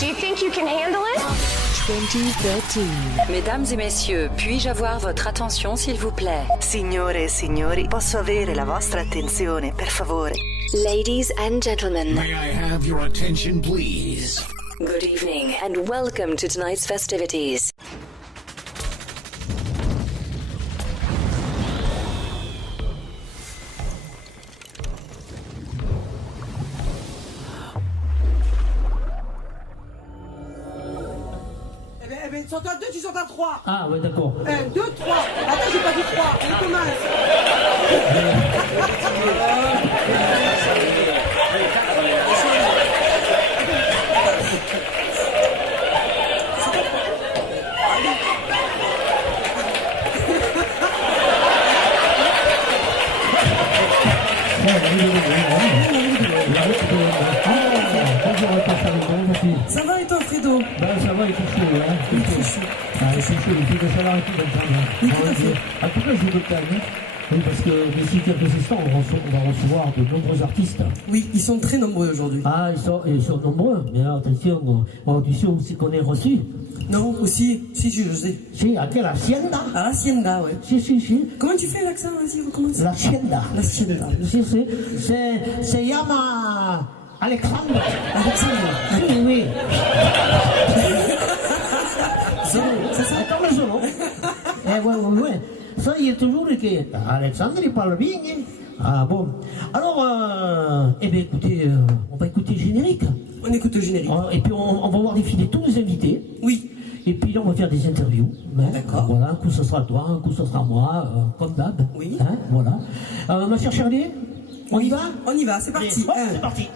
Do you think you can handle it? 2013. Mesdames et messieurs, puis-je avoir votre attention s'il vous plaît? Signore e signori, posso avere la vostra attenzione, per favore? Ladies and gentlemen, May I have your attention, please? good evening and welcome to tonight's festivities. Eh ben, tu entends 2, tu entends 3. Ah ouais, d'accord. 1, 2, 3. Attends, j'ai pas dit 3. On commence. Ça va et toi, Fredo? Ben, ça va, il fait chaud, hein. Il fait chaud. Ah, il fait chaud, il fait de chaleur et tout, Oui, tout à fait. En tout cas, je veux te calmer. Oui, parce que d'ici quelques instants, on va recevoir de nombreux artistes. Oui, ils sont très nombreux aujourd'hui. Ah, ils sont nombreux. Mais attention, tu sais où c'est qu'on est reçu? Non, aussi, si, je sais. Si, à quelle hacienda? À l'Hacienda, ouais. Si. Comment tu fais l'accent? Vas-y, recommence. L'hacienda. L'Hacienda. Si, c'est Yama Alexandre. Alexandre. Oui, oui. C'est ça? Comme le solo. Ouais. Ça, il est toujours que Alexandre, il parle bien. Hein? Ah bon. Alors, eh bien, écoutez, on va écouter le générique. On écoute le générique. Et puis, on va voir défiler tous les invités. Oui. Et puis là, on va faire des interviews. Hein? D'accord. Voilà, un coup, ce sera toi, un coup, ce sera moi, comme d'hab. Oui. Hein? Voilà. Ma chère Charlie, on y va? On y va, c'est parti. Allez, hop, c'est parti.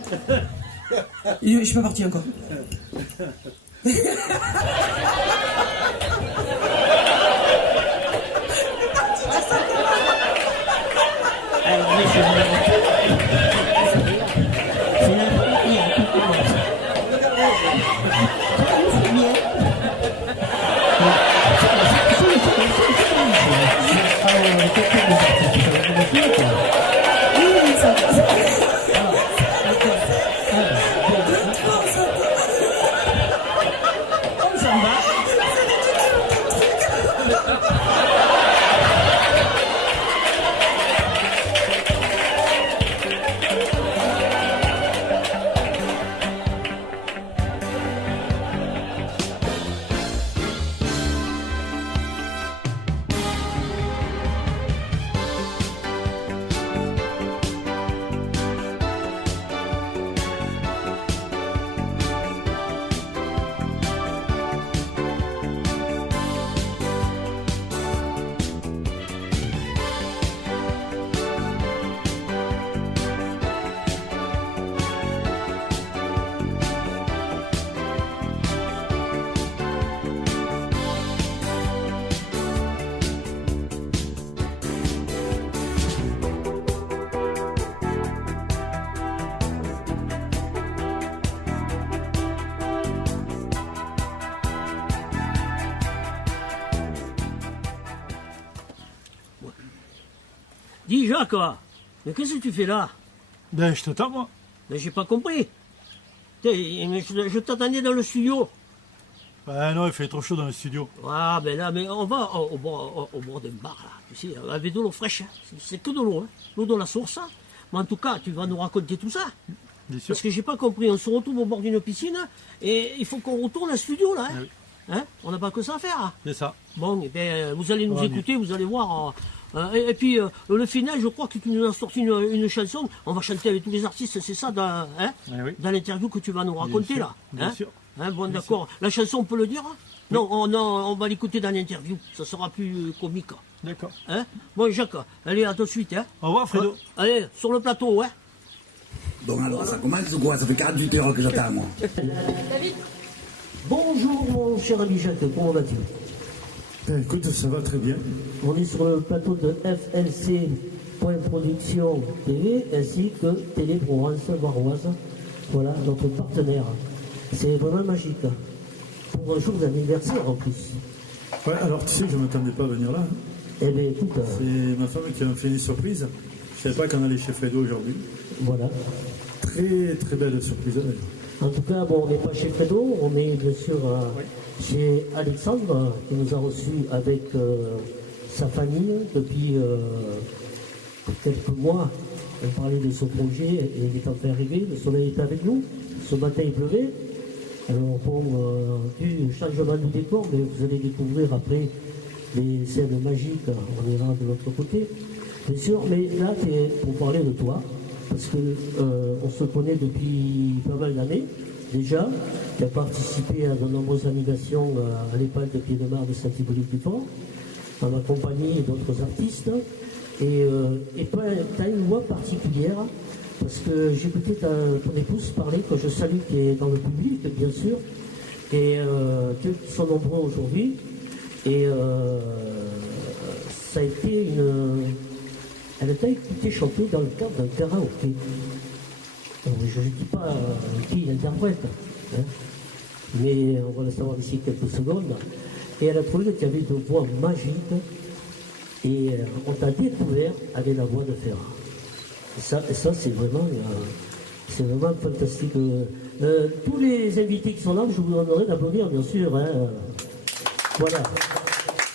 Je suis pas parti encore. Alors, c'est la première qui commence. C'est bien. On s'en va. Dis Jacques, mais qu'est-ce que tu fais là? Ben, je t'attends, moi. Ben, j'ai pas compris. Mais je t'attendais dans le studio. Ben non, il fait trop chaud dans le studio. Ah, ben là, mais on va au bord d'un bar, là, tu sais, avec de l'eau fraîche. Hein. C'est que de l'eau, hein. L'eau de la source. Mais en tout cas, tu vas nous raconter tout ça. Bien sûr. Parce que j'ai pas compris, on se retrouve au bord d'une piscine et il faut qu'on retourne au studio, là. Hein. Ah oui. Hein, on n'a pas que ça à faire. Hein. C'est ça. Bon, eh bien, vous allez nous Ouais, écouter, vous allez voir. Et puis, le final, je crois que tu nous as sorti une chanson. On va chanter avec tous les artistes, c'est ça, dans, hein, Oui. dans l'interview que tu vas nous raconter, sûr, là. bien Hein. sûr. Hein, bon, Bien d'accord. La chanson, on peut le dire? Hein? Non, on va l'écouter dans l'interview. Ça sera plus comique. D'accord. Hein. Bon, Jacques, allez, à tout de suite. Hein. Au revoir, Fredo. Allez, sur le plateau, hein. Bon, alors, ça commence ou quoi? Ça fait 48 heures que j'attends, moi. Bonjour, mon cher ami Jacques, comment vas-tu? Ben, écoute, ça va très bien. On est sur le plateau de FLC.production TV ainsi que Télé Provence Varoise. Voilà, notre partenaire. C'est vraiment magique. Pour un jour d'anniversaire en plus. Ouais, alors tu sais, je ne m'attendais pas à venir là. Eh bien, écoute, C'est ma femme qui m'a fait une surprise. Je ne savais pas qu'on allait chez Fredo aujourd'hui. voilà. Très, très belle surprise. En tout cas, bon, on n'est pas chez Fredo, on est bien sûr chez Alexandre, qui nous a reçus avec sa famille depuis quelques mois. On parlait de son projet et il est en train d'arriver. Le soleil est avec nous. Ce matin, il pleuvait. Alors, bon, du changement de décor, mais vous allez découvrir après les scènes magiques. On ira de l'autre côté, bien sûr. Mais là, c'est pour parler de toi, parce que on se connaît depuis pas mal d'années déjà. Tu as participé à de nombreuses animations à l'EHPAD de Pied-de-Mar de Saint-Hippolyte-du-Fort, en ma compagnie d'autres artistes. Et tu as une voix particulière, parce que j'ai écouté ton épouse parler, que je salue, qui est dans le public, bien sûr, et qui sont nombreux aujourd'hui. Et ça a été elle a été écoutée chanter dans le cadre d'un karaoké. Je ne dis pas qui l'interprète, hein, mais on va le savoir d'ici quelques secondes. Et elle a trouvé que tu avais une voix magique. Et on t'a découvert avec la voix de Ferrat. Et ça c'est vraiment fantastique. Tous les invités qui sont là, je vous demanderai d'applaudir, bien sûr. Hein. Voilà.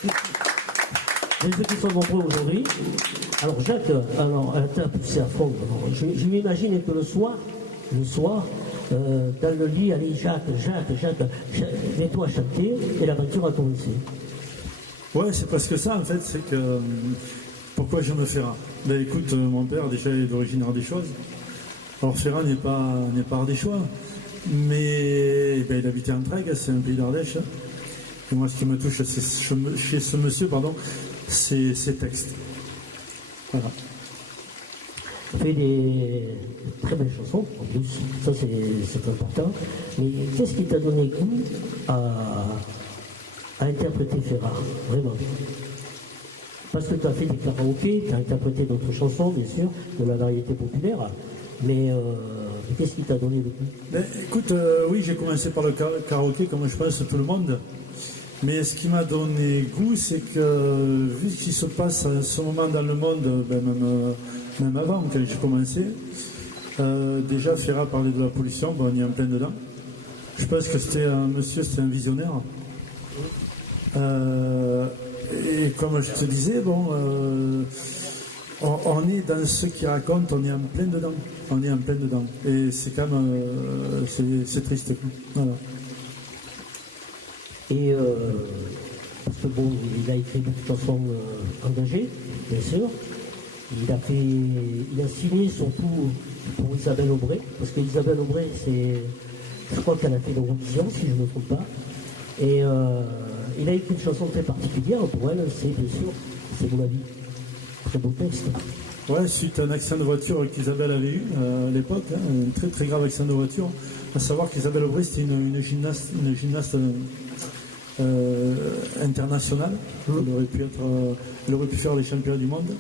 Et ceux qui sont nombreux aujourd'hui. Alors Jacques, t'as poussé à fond. Alors, je m'imagine que le soir, dans le lit, allez Jacques, mets-toi à chanter, et l'aventure a commencé. Ouais, c'est presque ça en fait, c'est que pourquoi Jean de Ferrat? Ben écoute, mon père déjà est d'origine ardéchoise. Alors Ferrat n'est pas ardéchois, mais ben, il habitait en Trègue, c'est un pays d'Ardèche. Et moi, ce qui me touche chez ce monsieur, c'est ses textes. Voilà. Il fait des très belles chansons, en plus, ça c'est important. Mais qu'est-ce qui t'a donné goût à interpréter Ferrat, vraiment? Parce que tu as fait des karaokés, tu as interprété d'autres chansons, bien sûr, de la variété populaire, mais qu'est-ce qui t'a donné le goût? Ben, écoute, oui, j'ai commencé par le karaoké, comme je pense tout le monde, mais ce qui m'a donné goût, c'est que, vu ce qui se passe en ce moment dans le monde, ben, même avant, quand j'ai commencé, déjà Ferrat parlait de la pollution, bon, on y est en plein dedans. Je pense que c'était un visionnaire. Et comme je te disais, bon, on est dans ce qu'il raconte, on est en plein dedans. Et c'est quand même, c'est triste. Voilà. Et parce que bon, il a écrit beaucoup de chansons engagées, bien sûr. Il a signé surtout pour Isabelle Aubray, parce qu'Isabelle Aubray, je crois qu'elle a fait l'Eurovision, si je ne me trompe pas. Et il a écrit une chanson très particulière pour elle, c'est bien sûr, c'est vous la vie. Très beau texte. Ouais, suite à un accident de voiture qu'Isabelle avait eu à l'époque, hein, un très très grave accident de voiture. À savoir qu'Isabelle Aubray, c'était une gymnaste internationale. Elle aurait pu faire les championnats du monde.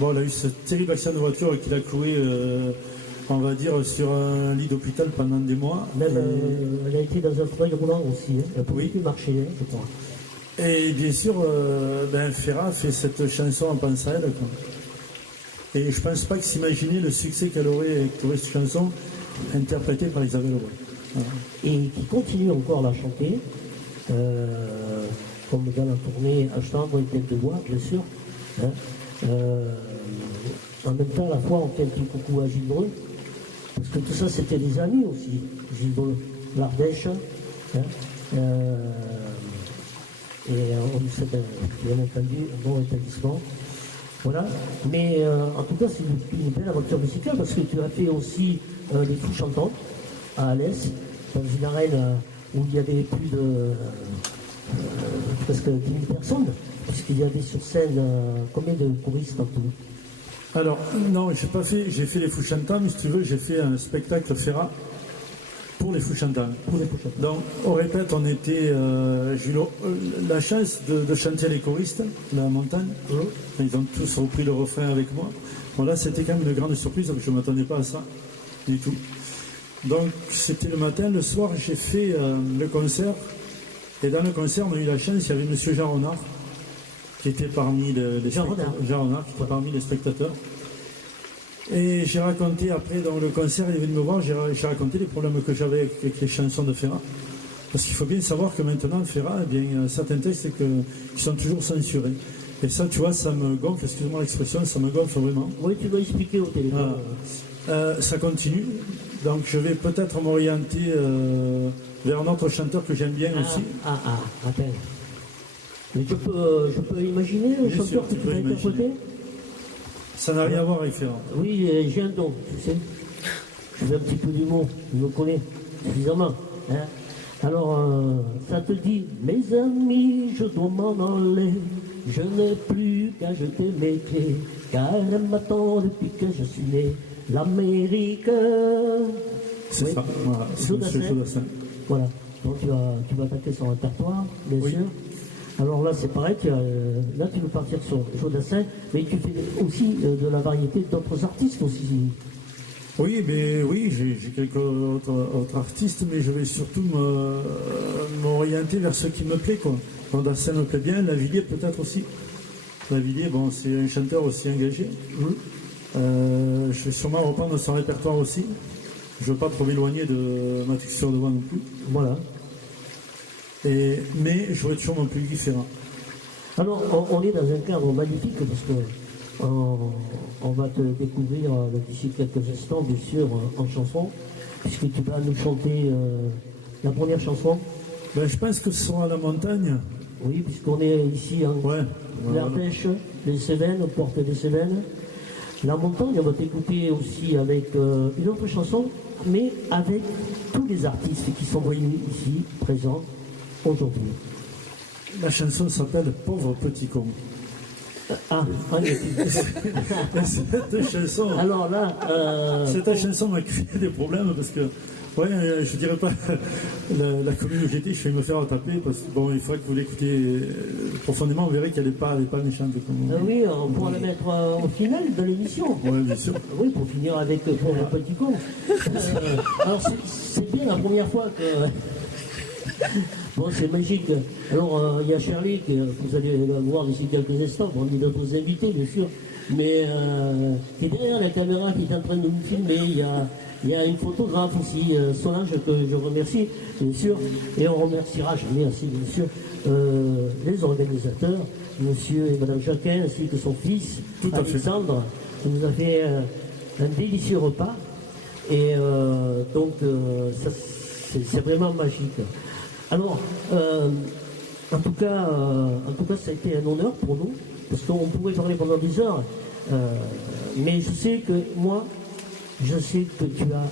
Bon, elle a eu ce terrible accident de voiture qui l'a cloué, on va dire, sur un lit d'hôpital pendant des mois. Même, elle a été dans un fauteuil roulant aussi, hein. Elle a pu marcher, hein, je crois. Et bien sûr, Ferrat fait cette chanson en pensant à elle, quoi. Et je pense pas que s'imaginer le succès qu'elle aurait avec cette chanson interprétée par Isabelle Aubray. Voilà. Et qui continue encore à la chanter, comme dans la tournée à chambre et tête de bois, bien sûr. Hein. En même temps, à la fois, on fait un petit coucou à Gilles Breu, parce que tout ça, c'était des amis aussi. Gilles Breu, l'Ardèche, hein. Et on lui souhaite bien entendu un bon rétablissement. Voilà. Mais en tout cas, c'est une belle aventure musicale, parce que tu as fait aussi les Fous Chantants à Alès, dans une arène où il y avait plus de presque 10 000 personnes, puisqu'il y avait sur scène combien de choristes en tout? Alors, non, j'ai fait les Fous Chantants, mais si tu veux, j'ai fait un spectacle Ferrat pour les Fous Chantants. Donc, au répète, on était, j'ai eu la chance de chanter les choristes, la montagne. Ils ont tous repris le refrain avec moi. Bon, là, c'était quand même une grande surprise, parce que je ne m'attendais pas à ça, du tout. Donc, c'était le matin. Le soir, j'ai fait le concert. Et dans le concert, on a eu la chance, il y avait M. Jean Renard, qui était parmi les spectateurs. Et j'ai raconté après, dans le concert, il est venu me voir, j'ai raconté les problèmes que j'avais avec les chansons de Ferrat. Parce qu'il faut bien savoir que maintenant, Ferrat, eh bien, il y a certains textes qui sont toujours censurés. Et ça, tu vois, ça me gonfle, excuse-moi l'expression, ça me gonfle vraiment. Oui, tu dois expliquer au téléphone. Ça continue. Donc je vais peut-être m'orienter vers un autre chanteur que j'aime bien aussi. Attends. Mais je peux imaginer un Bien chanteur sûr, que tu tu peux vas imaginer. interpréter? Ça n'a rien à voir avec Ferrat. Oui, j'ai un don, tu sais. Je fais un petit peu d'humour, tu me connais suffisamment. Hein. Alors, ça te dit, mes amis, je dois m'en aller. Je n'ai plus qu'à jeter mes clés, car elle m'attend depuis que je suis né. L'Amérique. C'est ça, voilà, c'est Jodassin. M. Jodassin. Voilà. Donc tu vas attaquer son répertoire, bien Oui. sûr. Alors là, c'est pareil, là tu veux partir sur Jodassin, mais tu fais aussi de la variété d'autres artistes aussi. Oui, j'ai quelques autres artistes, mais je vais surtout m'orienter vers ce qui me plaît, quoi. Jodassin me plaît bien, Lavilliers peut-être aussi. Lavilliers, bon, c'est un chanteur aussi engagé. Je vais sûrement reprendre son répertoire aussi. Je ne veux pas trop m'éloigner de ma texture de voix non plus. Voilà. Mais j'aurais toujours mon public Ferrat. Alors, on est dans un cadre magnifique parce que on va te découvrir d'ici quelques instants, bien sûr, en chanson, puisque tu vas nous chanter la première chanson. Ben, je pense que ce sera La Montagne. Oui, puisqu'on est ici en Ouais. l'Ardèche, les Cévennes, porte des Cévennes. La montagne, on va t'écouter aussi avec une autre chanson, mais avec tous les artistes qui sont venus ici, présents, aujourd'hui. La chanson s'appelle Pauvre petit con. En effet. Cette chanson, Alors là, cette chanson m'a créé des problèmes parce que, ouais, je dirais pas la commune où j'étais, je vais me faire taper parce que bon, il faudrait que vous l'écoutiez profondément, on verrait qu'elle n'est pas méchante. oui, on pourra la mettre au final de l'émission. Oui, bien sûr. Oui, pour finir avec Pauvre petit con. Alors c'est bien la première fois que. Bon, c'est magique. Alors, il y a Shirley, que vous allez voir d'ici quelques instants, bon, il y a d'autres invités, bien sûr, mais qui est derrière la caméra, qui est en train de nous filmer. Il y a une photographe aussi, Solange, que je remercie, bien sûr, et on remerciera, je remercie, bien sûr, les organisateurs, monsieur et madame Jacquin, ainsi que son fils, Tout à fait. Alexandre, qui nous a fait un délicieux repas. Et donc, ça, c'est vraiment magique. Alors, en tout cas, ça a été un honneur pour nous, parce qu'on pourrait parler pendant des heures, mais je sais que tu as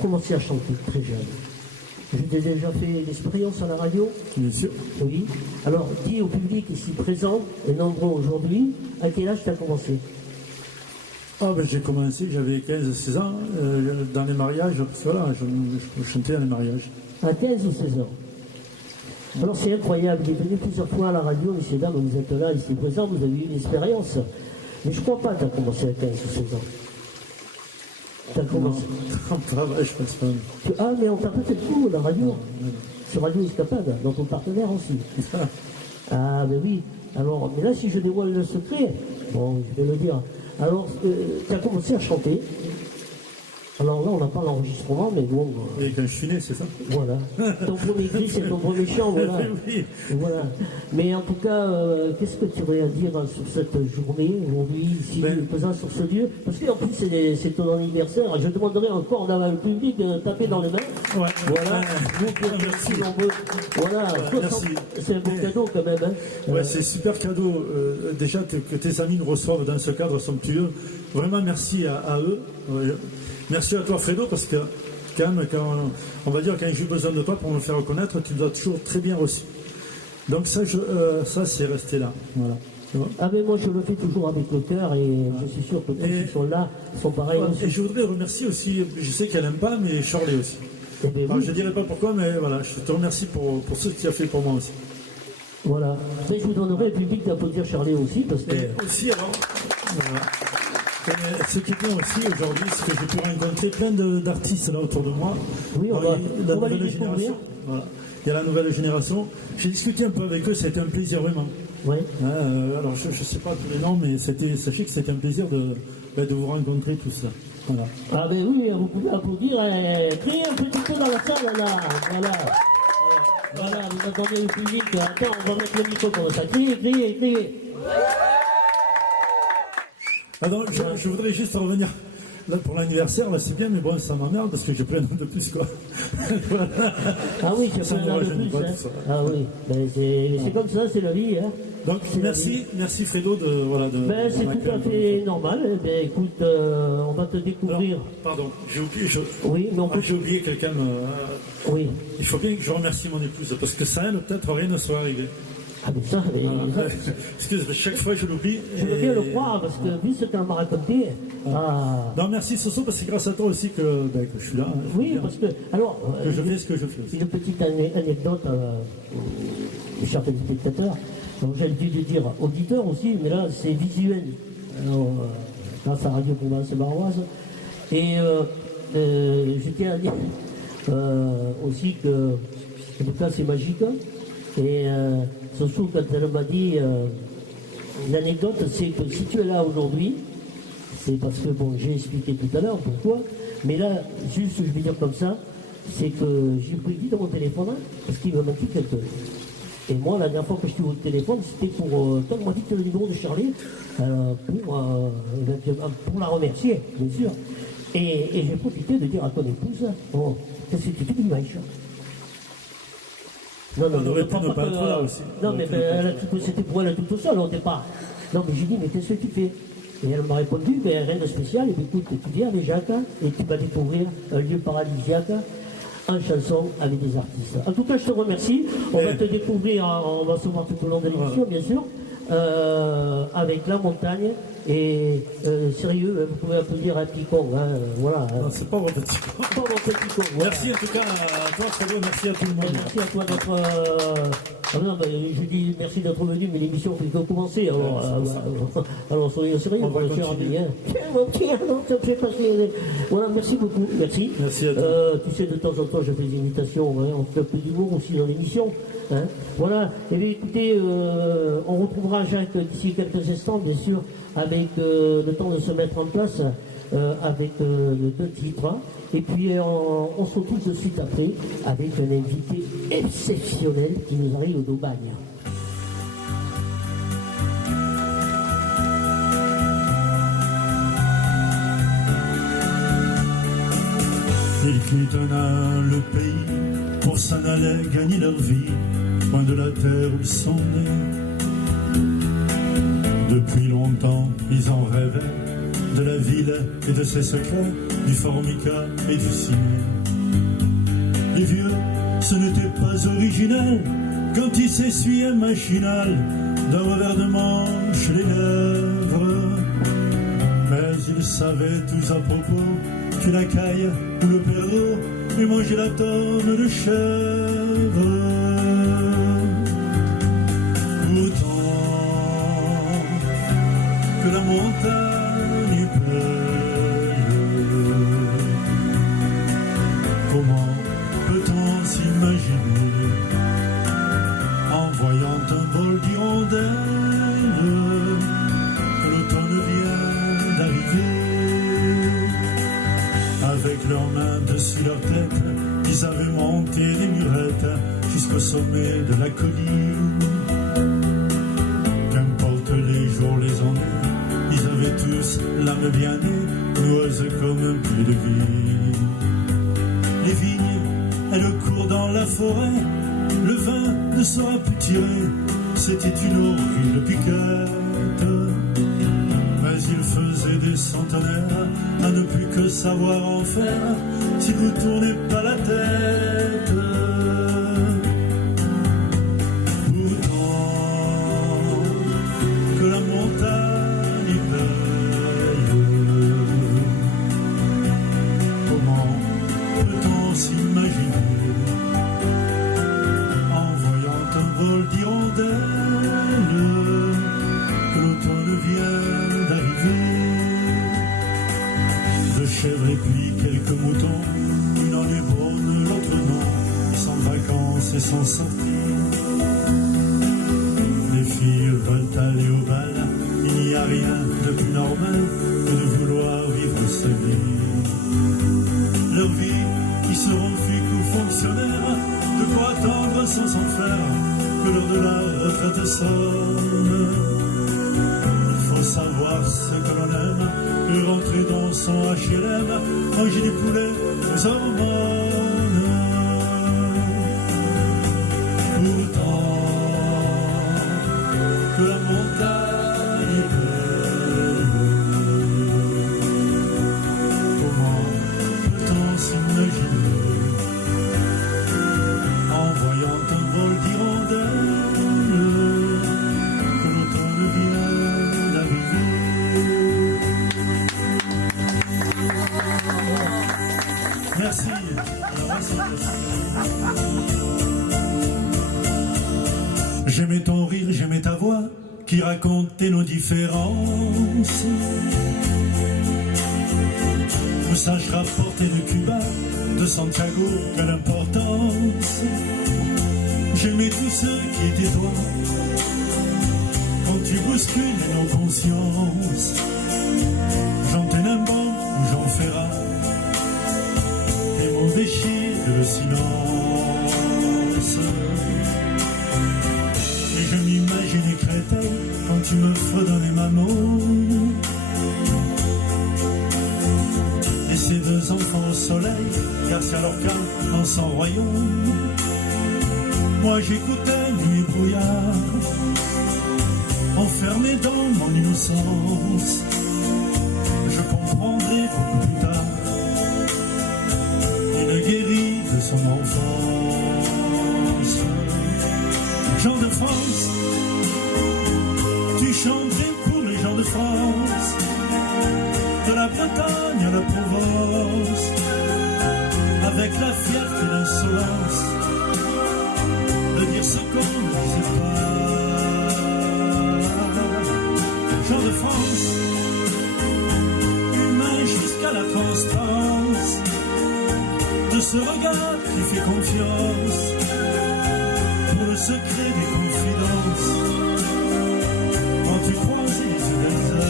commencé à chanter très jeune. Je t'ai déjà fait l'expérience à la radio. Bien sûr. Oui. Alors, dis au public ici présent, et nombreux aujourd'hui, à quel âge tu as commencé? Ah ben j'ai commencé, j'avais 15-16 ans, dans les mariages, parce que voilà, je chantais dans les mariages. À 15 ou 16 ans. Alors c'est incroyable, il est venu plusieurs fois à la radio, messieurs, dames, vous êtes là, ici présents, vous avez eu une expérience. Mais je ne crois pas que tu as commencé à 15 ou 16 ans. Tu as commencé. Non, je pense pas. Ah, mais on t'a pas fait tout, la radio. Sur Radio Escapade, dans ton partenaire aussi. Ah, ben oui. Alors, mais là, si je dévoile le secret, bon, je vais le dire. Alors, tu as commencé à chanter. Alors là, on n'a pas l'enregistrement, mais bon. Et quand je suis né, c'est ça? Voilà. Ton premier cri, c'est ton premier chant, voilà. Oui. Voilà. Mais en tout cas, qu'est-ce que tu aurais à dire sur cette journée, aujourd'hui, ici, présent sur ce lieu? Parce qu'en plus, c'est ton anniversaire. Je demanderai encore dans le public de taper dans les mains. Ouais. Voilà. Vous qui êtes Merci. si nombreux. Voilà. Merci. C'est un beau cadeau quand même. Hein. Ouais, c'est super cadeau. Déjà que tes amis nous reçoivent dans ce cadre somptueux. Vraiment merci à eux. Merci à toi Fredo, parce que quand même, on va dire quand j'ai eu besoin de toi pour me faire reconnaître, tu nous as toujours très bien reçu. Donc ça, ça c'est resté là. Voilà. Ah mais moi je le fais toujours avec le cœur et je suis sûr que tous ceux qui sont là sont pareils aussi. Et je voudrais remercier aussi, je sais qu'elle n'aime pas, mais Shirley aussi. Eh bien, Alors, oui. je ne dirai pas pourquoi, mais voilà, je te remercie pour ce que tu as fait pour moi aussi. Voilà. Mais je vous donnerai le public d'applaudir Charlie aussi parce que. Et aussi alors, voilà. Ce qui est bien aussi aujourd'hui, c'est que j'ai pu rencontrer plein d'artistes là autour de moi. Oui, on Alors, va- il y a la on va les nouvelle découvrir. génération. Voilà. Il y a la nouvelle génération. J'ai discuté un peu avec eux, ça a été un plaisir vraiment. Oui. Alors, je ne sais pas tous les noms, mais sachez que c'était un plaisir de vous rencontrer tous. Voilà. Ah ben oui, vous pouvez applaudir, criez un petit peu dans la salle, là. Voilà, vous attendez le public. Attends, on va mettre le micro comme ça. Criez. Alors, je voudrais juste revenir. Là, pour l'anniversaire, là, c'est bien, mais bon, ça m'emmerde parce que j'ai plein de plus, quoi. Voilà. Ah oui, c'est plein de plus, hein. Ah oui, ben, c'est comme ça, c'est la vie, hein. Donc, merci Fredo Ben, c'est tout à fait normal. Eh ben, écoute, on va te découvrir. Alors, pardon, j'ai oublié. Oui, mais on peut... J'ai oublié quelqu'un. Oui. Il faut bien que je remercie mon épouse parce que ça, peut-être rien ne soit arrivé. Ah mais ça, Excusez, chaque fois je l'oublie. Je veux bien le croire parce que vu ce qu'elle m'a raconté. Non, merci Soso, parce que c'est grâce à toi aussi que je suis là. Hein, oui, parce que alors. Que je fais ce que je fais aussi. Une petite anecdote, chers téléspectateurs. Donc j'ai le dû de dire auditeur aussi, mais là c'est visuel. Alors, grâce à Radio Province Baroise. Et je tiens à dire aussi que, en tout cas, c'est magique. Et Soso, quand elle m'a dit, l'anecdote, c'est que si tu es là aujourd'hui, c'est parce que, bon, j'ai expliqué tout à l'heure pourquoi, mais là, juste, je vais dire comme ça, c'est que j'ai pris vite mon téléphone, parce qu'il me manquait quelque chose. Et moi, la dernière fois que je suis au téléphone, c'était pour, quand on m'a dit que le numéro de Charlie, pour la remercier, bien sûr. Et j'ai profité de dire à ton épouse, oh, qu'est-ce que tu fais du Maïcha? Non, on aurait pu ne pas être là aussi. Non, mais c'était pour elle tout seul au départ. Non, mais j'ai dit, mais qu'est-ce que tu fais? Et elle m'a répondu, ben, rien de spécial, et bien, écoute, tu viens avec Jacques, et tu vas découvrir un lieu paradisiaque en chanson avec des artistes. En tout cas, je te remercie. On va te découvrir, on va se voir tout au long de l'émission, bien sûr, avec La Montagne. Et sérieux, vous pouvez applaudir un picon, hein, voilà. Non, c'est pas mon petit con. Pas mon petit con. Voilà. Merci en tout cas à toi, Fredo, merci à tout le monde. Merci à toi je dis merci d'être venu, mais l'émission fait que commencer. Alors soyez sérieux, mon cher ami. Tiens, non, ça me fait passer. Voilà, merci beaucoup, merci. Merci à toi. Tu sais, de temps en temps, je fais des imitations, hein, on fait un peu d'humour aussi dans l'émission. Hein. Voilà, et bien écoutez, on retrouvera Jacques d'ici quelques instants, bien sûr, avec le temps de se mettre en place, avec deux titres. Et puis on se retrouve tout de suite après avec un invité exceptionnel qui nous arrive d'Aubagne. Ils quittent le pays pour s'en aller gagner leur vie, loin de la terre où ils sont nés. Depuis longtemps, ils en rêvaient de la ville et de ses secrets, du formica et du ciné. Les vieux, ce n'était pas original quand ils s'essuyaient machinal d'un revers de manche les lèvres. Mais ils savaient tous à propos que la caille ou le perro lui mangeait la tonne de chèvre. Autant que la montagne paye, comment peut-on s'imaginer en voyant un bol d'hirondelles que l'automne vient d'arriver? Avec leurs mains dessus leur tête, ils avaient monté des murettes jusqu'au sommet de la colline. Qu'importe les jours, les années, ils avaient tous l'âme bien née, noueuse comme un puits de vie. Les vignes, elles courent dans la forêt, le vin ne sera plus tiré, c'était une horrible piquette. Mais il faisait des centenaires à ne plus que savoir en faire si vous tournez pas la tête. Pourtant que la montagne paye, comment peut-on s'imaginer en voyant un vol d'hirondelles que l'automne vient d'arriver? Deux chèvres et puis quelques moutons, une en est bonne, l'autre non, sans vacances et sans sortie. Les filles aller au bal. Il n'y a rien de plus normal que de vouloir vivre sa vie. Leur vie, ils seront flics ou fonctionnaires, de quoi attendre sans s'en faire que l'heure de la retraite sonne. Il faut savoir ce que l'on aime et rentrer dans son HLM, manger des poulets aux hormones. Pourtant, que la montagne est belle, comment peut-on s'imaginer en voyant un vol d'hirondelles que l'automne vient d'arriver. Merci. J'aimais ton rire, j'aimais ta voix qui racontait nos différences. Message rapporté de Cuba, de Santiago, quelle importance. J'aimais tous ceux qui étaient toi, quand tu bouscules nos consciences. Jean Tenenbaum ou Jean Ferrat, les mots déchirent le silence. Et je m'imaginais Créteil quand tu me fredonnais ma mot. Et ces deux enfants au soleil, car c'est leur cas dans son royaume. Moi j'écoutais nuit et brouillard, enfermé dans mon innocence. Je comprendrai beaucoup plus tard, il a guéri de son enfance. Gens de France, tu chanterais pour les gens de France, de la Bretagne à la Provence, avec la fierté et l'insolence de dire ce qu'on ne disait pas. Gens de France, humains jusqu'à la transparence, de ce regard qui fait confiance pour le secret des confidences, quand tu croisais les yeux d'Alsace.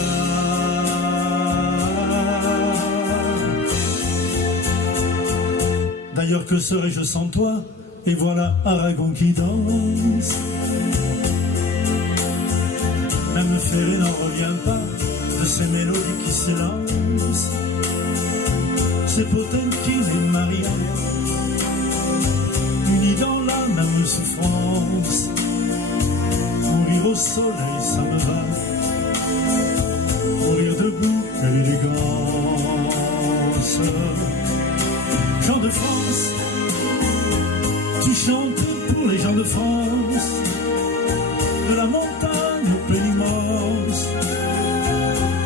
D'ailleurs, que serais-je sans toi? Et voilà Aragon qui danse. Même Ferré n'en revient pas de ces mélodies qui s'élancent. C'est Potemkin et Maria, unis dans la même souffrance. Mourir au soleil, ça me va. Mourir debout, quelle élégance. Gens de France, tu chantes pour les gens de France, de la montagne au pays immense.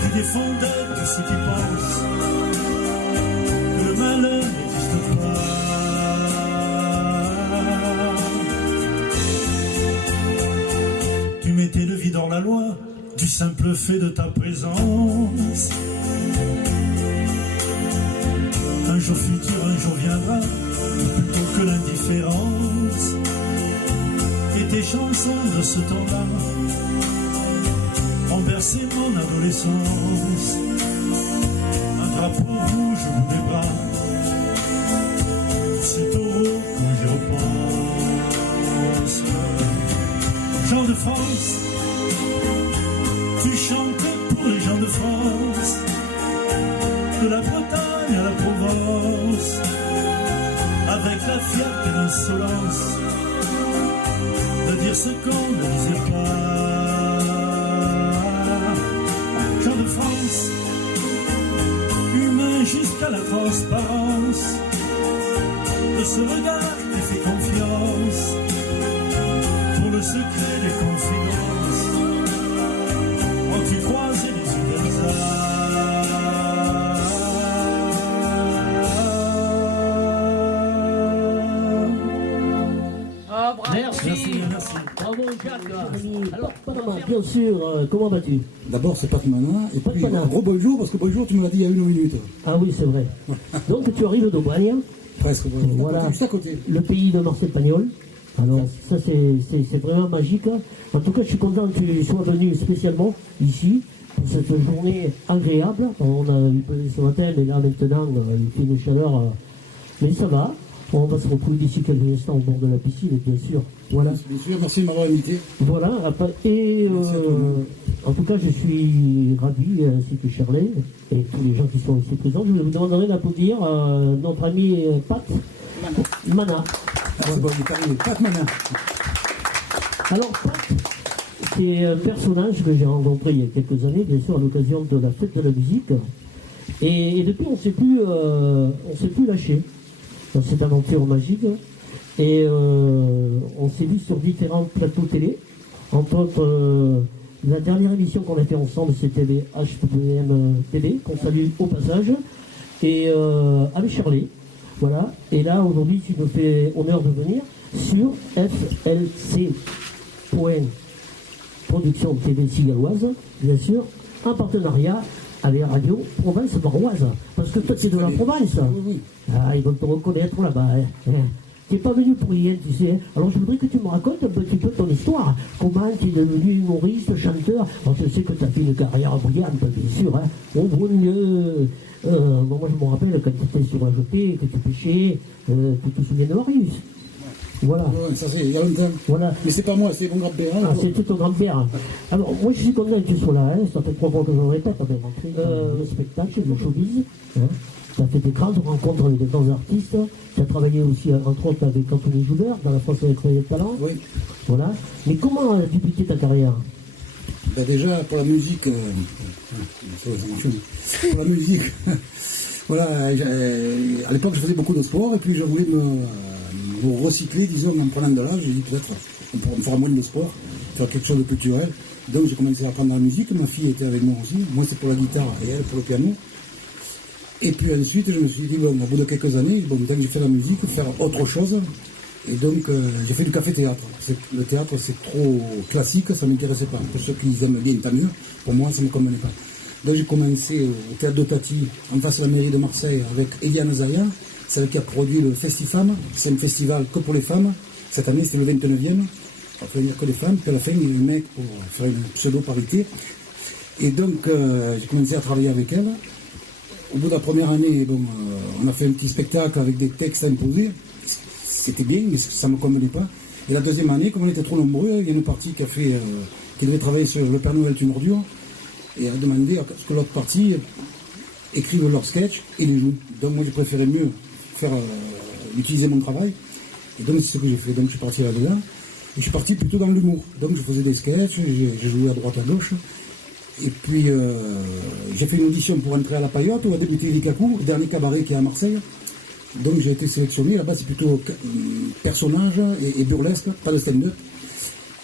Tu défendais tous ceux qui pensent que le malheur n'existe pas. Tu mettais le vide hors la loi du simple fait de ta présence. Un jour futur, un jour viendra, plutôt que l'indifférence. Et tes chansons de ce temps-là ont bercé mon adolescence. Un drapeau rouge au bout des bras, c'est taureau quand j'y repense. Gens de France, tu chantais pour les gens de France, de la Bretagne à la Provence, avec la fierté et l'insolence de dire ce qu'on ne disait pas. Gens de France, humains jusqu'à la transparence, de ce regard qui fait confiance pour le secret des confidences, quand tu croisais les yeux d'Alsace. Merci. Bravo Jacques. Alors, Panama, bien sûr, comment vas-tu? D'abord, c'est Patrick-Manin, et puis Patrick-Manin. gros bonjour, parce que bonjour, tu me l'as dit il y a 1 minute. Ah oui, c'est vrai. Donc tu arrives d'Aubagne, Presque, voilà, juste à côté. le pays de Marcel Pagnol. Alors ça c'est vraiment magique. En tout cas, je suis content que tu sois venu spécialement ici pour cette journée agréable. On a eu ce matin, mais là maintenant il fait une chaleur, mais ça va. On va se retrouver d'ici quelques instants au bord de la piscine, bien sûr. Voilà. Bien sûr, merci de m'avoir invité. Voilà. Et en tout cas, je suis ravi, ainsi que Shirley et tous les gens qui sont ici présents. Je vous demanderai d'applaudir notre ami Pat Mana. Ah, c'est bon, il est arrivé. Pat Mana. Alors, Pat, c'est un personnage que j'ai rencontré il y a quelques années, bien sûr, à l'occasion de la fête de la musique. Et depuis, on ne s'est plus lâché dans cette aventure magique. Et on s'est vu sur différents plateaux télé. Entre autres, la dernière émission qu'on a fait ensemble, c'était les HWM TV, qu'on salue au passage. Et avec Shirley. Voilà. Et là, aujourd'hui, tu nous fais honneur de venir sur FLC. Production TV Cigaloise, bien sûr, en partenariat avec Radio Provence Varoise. Parce que toi, tu es de la Provence. Oui. Ah, ils vont te reconnaître là-bas. Hein. Tu n'es pas venu pour rien, tu sais. Alors, je voudrais que tu me racontes un petit peu ton histoire. Comment tu es devenu humoriste, chanteur. Alors, je sais que tu as fait une carrière brillante, bien sûr. Hein. Au mieux, moi, je me rappelle quand tu étais sur la jetée, que tu pêchais, tu te souviens de Marius. Voilà. Ouais, ça c'est il y a longtemps. Voilà. Mais c'est pas moi, c'est mon grand-père. Hein, Ah, c'est tout ton grand-père. Alors, moi, je suis content que tu sois là. Hein. Ça fait 3 fois que je le répète. On est rentré le spectacle, le showbiz. Hein. Tu as fait des grandes rencontres avec des grands artistes. Tu as travaillé aussi, entre autres, avec Anthony Joubert dans la France Incroyable Talent. Oui. Voilà. Mais comment a débuté ta carrière? Ben déjà, pour la musique, pour la musique, voilà, à l'époque, je faisais beaucoup de sport et puis je voulais me recycler, disons, en prenant de l'âge. J'ai dit peut-être, on fera moins de sport, faire quelque chose de culturel. Donc j'ai commencé à apprendre la musique. Ma fille était avec moi aussi. Moi, c'est pour la guitare et elle pour le piano. Et puis ensuite, je me suis dit, bon, au bout de quelques années, bon, dès que j'ai fait la musique, faire autre chose. Et donc, j'ai fait du café-théâtre. Le théâtre, c'est trop classique, ça ne m'intéressait pas. Pour ceux qui aiment bien, tant mieux. Pour moi, ça ne me convenait pas. Donc, j'ai commencé au théâtre de Tati, en face de la mairie de Marseille, avec Eliane Zaya. C'est elle qui a produit le Festifam. C'est un festival que pour les femmes. Cette année, c'était le 29e. On va venir que les femmes. Puis à la fin, il y a eu les mecs pour faire une pseudo-parité. Et donc, j'ai commencé à travailler avec elle. Au bout de la première année, bon, on a fait un petit spectacle avec des textes imposés. C'était bien, mais ça ne me convenait pas. Et la deuxième année, comme on était trop nombreux, il y a une partie qui devait travailler sur Le Père Noël est une ordure et a demandé à ce que l'autre partie écrive leur sketch et les joue. Donc moi, j'ai préféré mieux utiliser mon travail. Et donc, c'est ce que j'ai fait. Donc, je suis parti là-dedans. Et je suis parti plutôt dans l'humour. Donc, je faisais des sketchs, j'ai joué à droite, à gauche. Et puis, j'ai fait une audition pour entrer à La Paillote, où a débuté Rikaku, le dernier cabaret qui est à Marseille. Donc, j'ai été sélectionné. Là-bas, c'est plutôt personnage et burlesque, pas de stand-up.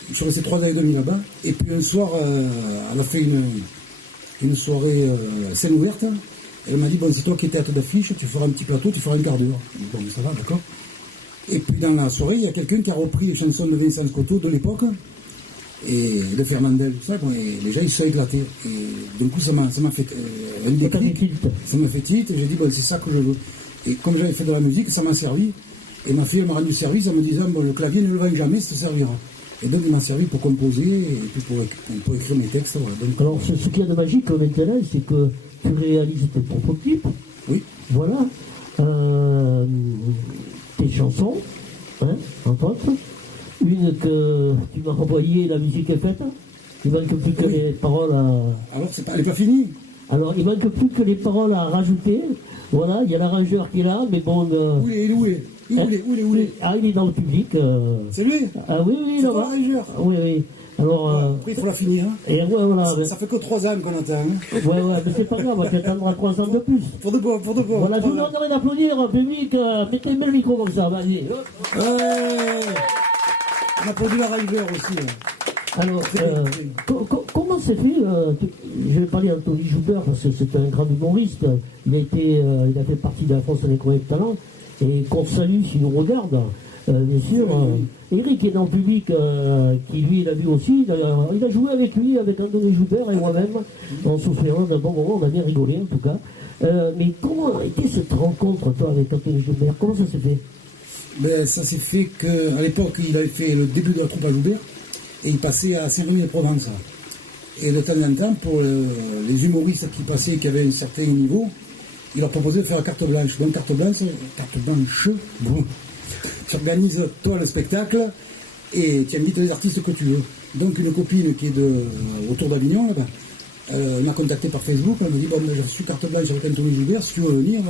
Je suis resté 3 ans et demi là-bas. Et puis, un soir, elle a fait une soirée scène ouverte. Elle m'a dit, bon, c'est toi qui es tête d'affiche, tu feras un petit plateau, tu feras un quart d'heure. Bon, ça va, d'accord. Et puis, dans la soirée, il y a quelqu'un qui a repris les chansons de Vincent Scotto de l'époque. Et de Fernandel, tout ça, et les gens ils se sont éclatés. Et du coup, ça m'a fait un déclic, ça m'a fait titre, et j'ai dit, bon, c'est ça que je veux. Et comme j'avais fait de la musique, ça m'a servi. Et ma fille, elle m'a rendu service en me disant, bon, le clavier ne le vend jamais, ça te servira. Et donc, il m'a servi pour composer, et puis pour écrire mes textes. Voilà. Donc, alors, ce qu'il y a de magique maintenant, c'est que tu réalises tes propres clips. Oui. Voilà. Tes chansons, hein, entre autres. Une que tu m'as envoyée, la musique est faite. Il manque plus que les paroles à... Alors, elle n'est pas finie. Alors, il manque plus que les paroles à rajouter. Voilà, il y a l'arrangeur qui est là, mais bon... Où il est Ah, il est dans le public. C'est lui. Ah oui, c'est là-bas. l'arrangeur. Oui. Alors... Après, il faut la finir. Hein. Et ouais, voilà. Ça fait que 3 ans qu'on attend. Hein. Ouais, mais c'est pas grave, tu attendras 3 ans de plus. Pour de bon. Voilà, je vous demanderai d'applaudir, public. Mettez-moi le micro comme ça, vas-y. Ouais. On a produit la River aussi. Hein. Alors, comment c'est fait je vais parler d'Anthony Joubert parce que c'est un grand humoriste. Il a fait partie de la France Incroyable Talent et qu'on salue s'il nous regarde. Bien sûr, Eric est dans le public qui lui l'a vu aussi. Il a joué avec lui, avec Anthony Joubert et moi-même. On se souvient d'un bon moment, on a bien rigolé en tout cas. Mais comment a été cette rencontre, toi, avec Anthony Joubert? Comment ça s'est fait? Ben, ça s'est fait qu'à l'époque, il avait fait le début de la troupe à Joubert et il passait à Saint-Rémy-de-Provence. Et de temps en temps, pour les humoristes qui passaient, qui avaient un certain niveau, il leur proposait de faire carte blanche. Donc carte blanche, bon, tu organises toi le spectacle et tu invites les artistes que tu veux. Donc une copine qui est autour d'Avignon, là-bas, m'a contacté par Facebook, elle me dit, bon, j'ai reçu carte blanche avec Anthony Joubert, si tu veux venir,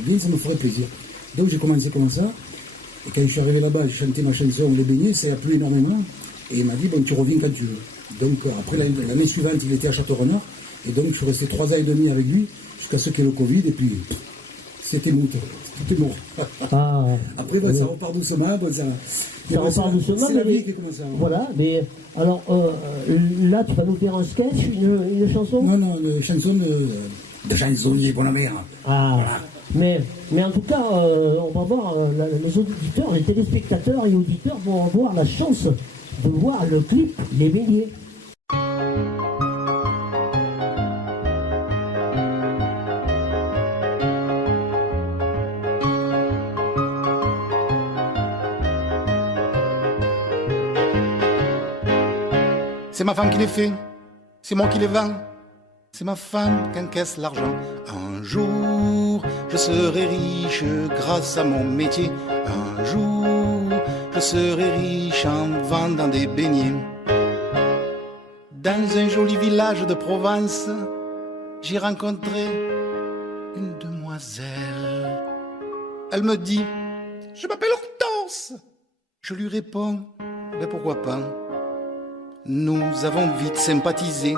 bien, ça me ferait plaisir. Donc j'ai commencé comme ça, et quand je suis arrivé là-bas, j'ai chanté ma chanson Les Beignets, ça a plu énormément, et il m'a dit, bon, tu reviens quand tu veux. Donc après l'année suivante, il était à Château-Renard, et donc je suis resté 3 ans et demi avec lui, jusqu'à ce qu'il y ait le Covid, et puis c'était mout, c'était mort. Ah, Après, ben, ça repart doucement, bon, ça repart doucement, c'est la mais- vie qui commence à... Voilà, mais alors là, tu vas nous faire un sketch, une chanson? Non, non, une chanson de chansonnier, bonne mère. Ah, mais en tout cas, on va voir, les auditeurs, les téléspectateurs et auditeurs vont avoir la chance de voir le clip Les Beignets. C'est ma femme qui les fait, c'est moi qui les vends. C'est ma femme qui encaisse l'argent. Un jour, je serai riche grâce à mon métier. Un jour, je serai riche en vendant des beignets. Dans un joli village de Provence, j'ai rencontré une demoiselle. Elle me dit, je m'appelle Hortense. Je lui réponds, mais pourquoi pas? Nous avons vite sympathisé.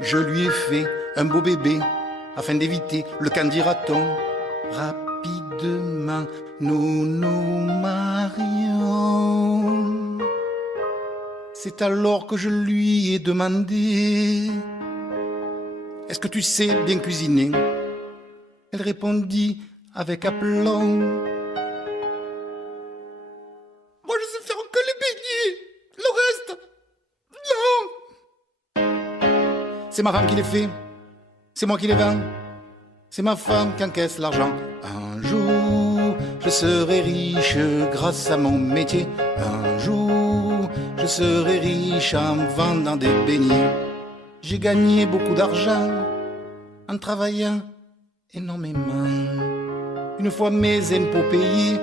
Je lui ai fait un beau bébé afin d'éviter le candidaton. Rapidement, nous nous marions. C'est alors que je lui ai demandé, est-ce que tu sais bien cuisiner? Elle répondit avec aplomb, moi je sais faire que les beignets, le reste, non. C'est ma femme qui les fait, c'est moi qui les vends. C'est ma femme qui encaisse l'argent. Un jour, je serai riche grâce à mon métier. Un jour, je serai riche en vendant des beignets. J'ai gagné beaucoup d'argent en travaillant énormément. Une fois mes impôts payés,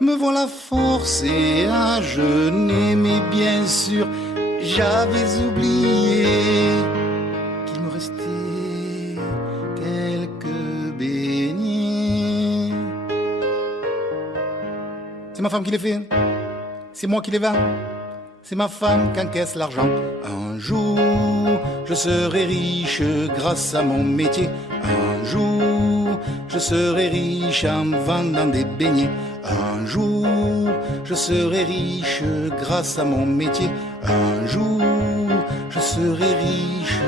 me voilà forcé à jeûner. Mais bien sûr, j'avais oublié qu'il me restait quelques beignets. C'est ma femme qui les fait, c'est moi qui les vends. C'est ma femme qui encaisse l'argent. Un jour, je serai riche grâce à mon métier. Un jour, je serai riche en vendant des beignets. Un jour, je serai riche grâce à mon métier. Un jour, je serai riche.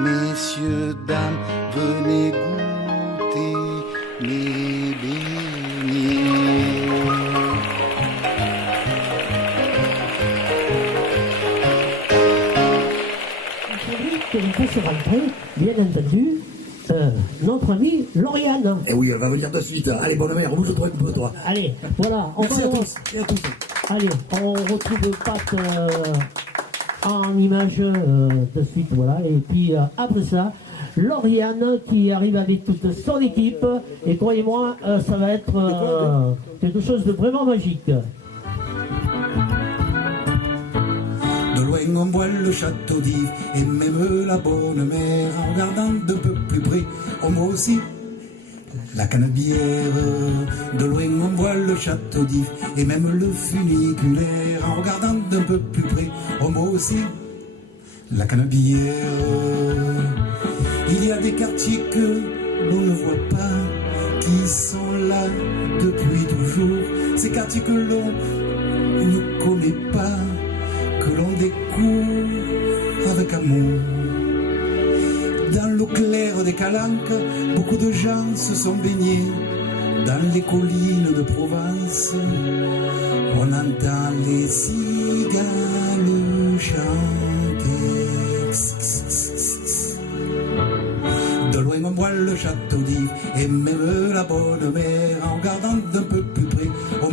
Messieurs, dames, venez goûter mes beignets. Que vous fassiez rentrer, bien entendu, notre amie Lauriane. Eh oui, elle va venir de suite. Allez, bonne mère, bouge-toi un peu, toi. Allez, voilà, on Merci va à tous et à tous. Allez, on retrouve Pat en image de suite, voilà. Et puis après ça, Lauriane qui arrive avec toute son équipe. Et croyez-moi, ça va être quelque chose de vraiment magique. De loin on voit le château d'Yves et même la bonne mère. En regardant d'un peu plus près, on voit aussi la canebière. De loin on voit le château d'Yves et même le funiculaire. En regardant d'un peu plus près, on voit aussi la canebière. Il y a des quartiers que l'on ne voit pas, qui sont là depuis toujours. Ces quartiers que l'on ne connaît pas, que l'on découvre avec amour. Dans l'eau claire des calanques, beaucoup de gens se sont baignés. Dans les collines de Provence, on entend les cigales chanter. De loin on voit le château d'Yves et même la bonne mère. En regardant d'un peu plus près, on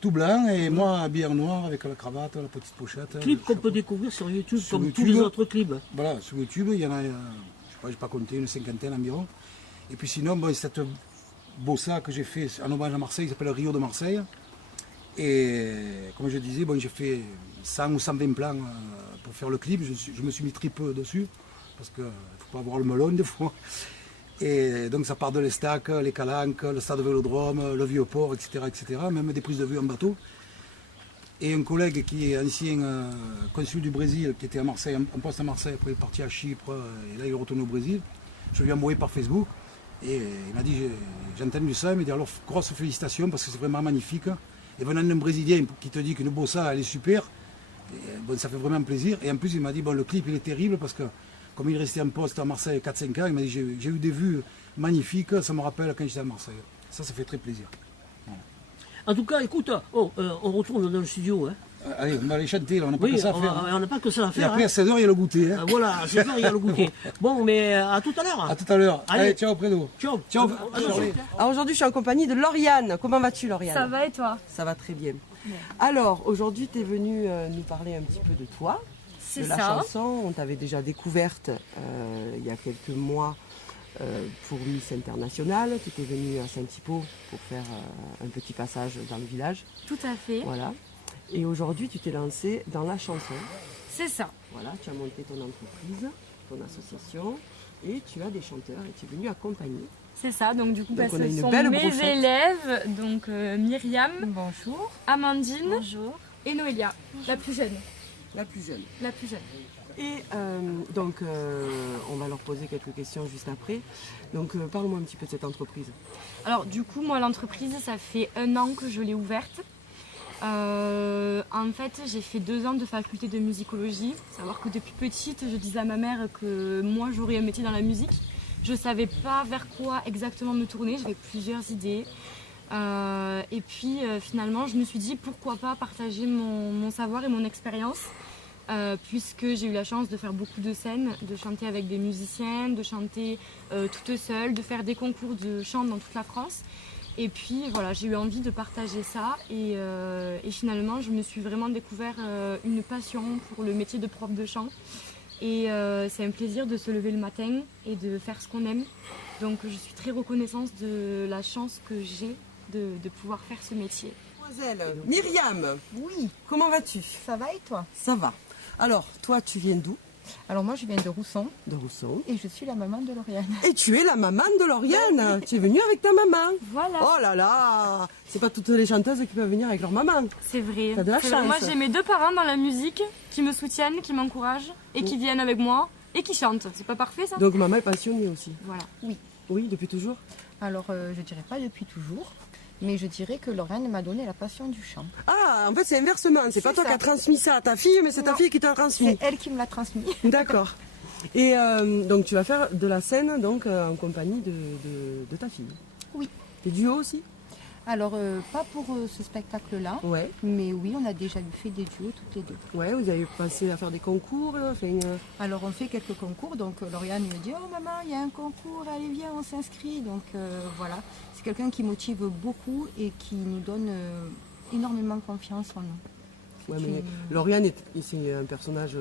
tout blanc et moi habillé en noir avec la cravate, la petite pochette. Clip le qu'on chapeau. peut découvrir sur YouTube Sur comme tous YouTube. les autres clips. Voilà, sur YouTube, il y en a, je sais pas, j'ai pas compté, une cinquantaine environ. Et puis sinon, bon, cette bossa que j'ai fait en hommage à Marseille, il s'appelle Rio de Marseille. Et comme je disais, bon, j'ai fait 100 ou 120 plans pour faire le clip. Je me suis mis très peu dessus, parce qu'il ne faut pas avoir le melon des fois. Et donc ça part de l'Estac, les Calanques, le stade Vélodrome, le Vieux-Port, etc., etc., même des prises de vue en bateau. Et un collègue qui est ancien consul du Brésil, qui était à Marseille, en poste à Marseille, après il est parti à Chypre, et là il est retourné au Brésil. Je lui ai envoyé par Facebook, et il m'a dit, j'ai entendu ça, il m'a dit alors grosses félicitations, parce que c'est vraiment magnifique. Et venant d'un Brésilien qui te dit qu'une bossa, elle est super, et, bon, ça fait vraiment plaisir. Et en plus il m'a dit, bon, le clip il est terrible, parce que comme il restait en poste à Marseille 4-5 ans, il m'a dit, j'ai eu des vues magnifiques, ça me rappelle quand j'étais à Marseille. Ça fait très plaisir. En tout cas, écoute, on retourne dans le studio. Hein. Allez, on va aller chanter, là. On n'a pas Oui, que ça à faire. on n'a pas que ça à Et faire. après, à 16h, il y a le goûter. Hein. Voilà, à 16h, il y a le goûter. Bon, mais à tout à l'heure. À tout à l'heure. Allez. Allez, ciao, Prédo. Ciao. Ciao, Attention. Charlie. Alors aujourd'hui, je suis en compagnie de Lauriane. Comment vas-tu, Lauriane? Ça va et toi? Ça va très bien. Alors, aujourd'hui, tu es venue nous parler un petit peu de toi, C'est de la ça. chanson. On t'avait déjà découverte il y a quelques mois pour Miss International. Tu étais venue à Saint-Hypo pour faire un petit passage dans le village. Tout à fait. Voilà. Et aujourd'hui, tu t'es lancée dans la chanson. C'est ça. Voilà, tu as monté ton entreprise, ton association, et tu as des chanteurs et tu es venue accompagner. C'est ça. Donc du coup, Donc, on a ce une sont belle mes brochette. élèves. Donc Myriam. Bonjour. Amandine. Bonjour. Et Noélia. La plus jeune. La plus jeune. La plus jeune. Et donc, on va leur poser quelques questions juste après. Donc, parle-moi un petit peu de cette entreprise. Alors du coup, moi, l'entreprise, ça fait 1 an que je l'ai ouverte. En fait, j'ai fait 2 ans de faculté de musicologie. Savoir que depuis petite, je disais à ma mère que moi, j'aurais un métier dans la musique. Je ne savais pas vers quoi exactement me tourner. J'avais plusieurs idées. Et puis, finalement, je me suis dit pourquoi pas partager mon savoir et mon expérience. Puisque j'ai eu la chance de faire beaucoup de scènes, de chanter avec des musiciens, de chanter toute seule, de faire des concours de chant dans toute la France. Et puis voilà, j'ai eu envie de partager ça et finalement je me suis vraiment découvert une passion pour le métier de prof de chant. Et c'est un plaisir de se lever le matin et de faire ce qu'on aime. Donc je suis très reconnaissante de la chance que j'ai de pouvoir faire ce métier. Mademoiselle Myriam, Oui, comment vas-tu? ça va et toi? Ça va. Alors, toi, tu viens d'où? Alors moi je viens de Rousson De Rousseau. et je suis la maman de Lauriane. Et tu es la maman de Lauriane. Tu es venue avec ta maman. Voilà, Oh là là, c'est pas toutes les chanteuses qui peuvent venir avec leur maman. c'est vrai. T'as de la C'est vrai. chance. Moi j'ai mes 2 parents dans la musique qui me soutiennent, qui m'encouragent et qui viennent avec moi et qui chantent. C'est pas parfait ça? Donc maman est passionnée aussi. Voilà. Oui, depuis toujours. Alors je dirais pas depuis toujours, mais je dirais que Lauriane m'a donné la passion du chant. Ah, en fait c'est inversement. C'est pas C'est toi ça. qui as transmis ça à ta fille, mais c'est ta Non. fille qui t'a transmis. C'est elle qui me l'a transmis. D'accord. Et donc tu vas faire de la scène donc en compagnie de ta fille. Oui. T'es duo aussi? Alors pas pour ce spectacle-là, Ouais. mais oui, on a déjà fait des duos toutes les deux. Ouais, vous avez passé à faire des concours, Alors on fait quelques concours, donc Lauriane me dit « Oh maman, il y a un concours, allez viens, on s'inscrit ». Donc voilà, c'est quelqu'un qui motive beaucoup et qui nous donne énormément confiance en nous. Ouais, C'est mais une- Lauriane, c'est un personnage.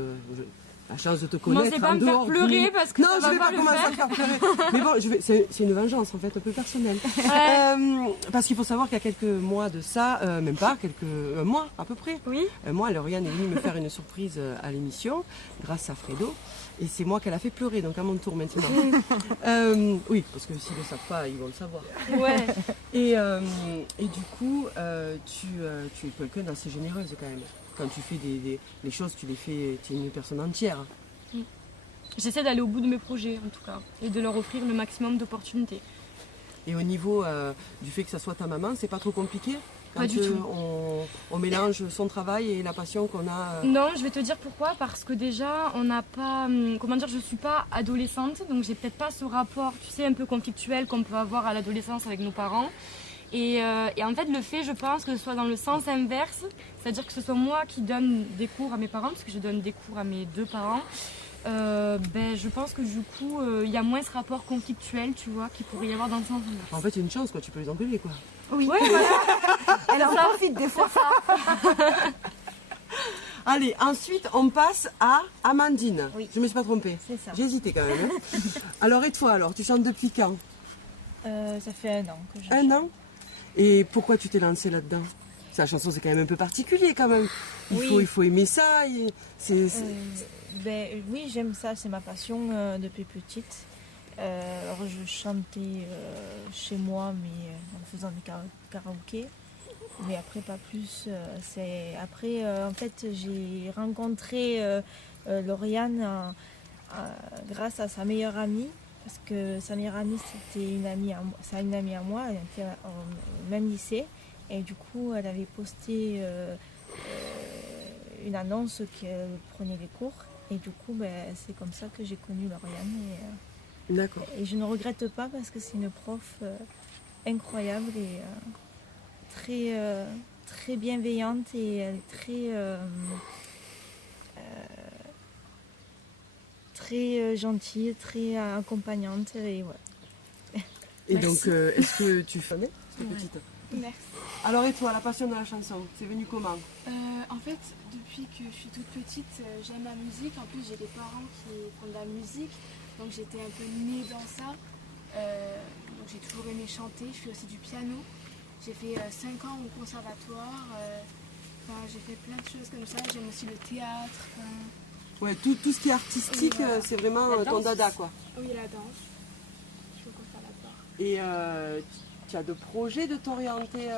La chance de te connaître. Commencez pas à en me faire dehors pleurer du- parce que non, ça je va vais pas pas le commencer à faire. te faire pleurer. Mais bon, c'est une vengeance en fait, un peu personnelle. Parce qu'il faut savoir qu'il y a quelques mois de ça, même pas, un mois à peu près. Oui. Un mois, Lauriane est venue me faire une surprise à l'émission, grâce à Fredo. Et c'est moi qu'elle a fait pleurer, donc à mon tour maintenant. Oui, parce que s'ils ne le savent pas, ils vont le savoir. Ouais. Et du coup, tu es quelqu'un d'assez généreuse quand même. Quand tu fais les choses, tu les fais, tu es une personne entière. J'essaie d'aller au bout de mes projets en tout cas et de leur offrir le maximum d'opportunités. Et au niveau du fait que ça soit ta maman, c'est pas trop compliqué quand Pas du tout. on mélange son travail et la passion qu'on a. Non, je vais te dire pourquoi. Parce que déjà, on n'a pas. Comment dire, je suis pas adolescente, donc j'ai peut-être pas ce rapport, tu sais, un peu conflictuel qu'on peut avoir à l'adolescence avec nos parents. Et en fait, le fait, je pense, que ce soit dans le sens inverse, c'est-à-dire que ce soit moi qui donne des cours à mes parents, parce que je donne des cours à mes 2 parents, je pense que du coup, il y a moins ce rapport conflictuel, tu vois, qu'il pourrait y avoir dans le sens inverse. En fait, c'est une chance, quoi. Tu peux les engueuler, quoi. Oui, ouais, voilà. Elle en profite des fois. Allez, ensuite, on passe à Amandine. Oui. Je me suis pas trompée. C'est ça. J'ai hésité quand même. Hein. Alors, et toi, alors, tu chantes depuis quand? Ça fait 1 an que je Un an. Et pourquoi tu t'es lancée là-dedans? La chanson, c'est quand même un peu particulier quand même. Il faut aimer ça. Oui, j'aime ça, c'est ma passion depuis petite. Alors je chantais chez moi, mais en faisant du karaoké. Mais après, pas plus. Après, en fait, j'ai rencontré Lauriane grâce à sa meilleure amie. Parce que sa meilleure amie, c'était une amie à moi. Elle était au même lycée. Et du coup, elle avait posté une annonce qu'elle prenait des cours. Et du coup, c'est comme ça que j'ai connu Lauriane. D'accord. Et je ne regrette pas parce que c'est une prof incroyable et très bienveillante. Et elle est très gentille, très accompagnante. Et, ouais. Et donc, est-ce que tu fais petite? Merci. Alors et toi, la passion de la chanson, c'est venu comment? En fait, depuis que je suis toute petite, j'aime la musique. En plus, j'ai des parents qui font de la musique, donc j'étais un peu née dans ça. Donc j'ai toujours aimé chanter. Je fais aussi du piano. J'ai fait 5 ans au conservatoire. J'ai fait plein de choses comme ça. J'aime aussi le théâtre. Ouais, tout ce qui est artistique, voilà. c'est vraiment ton dada, quoi. Oui, la danse. Je suis au conservatoire. Et tu as de projets de t'orienter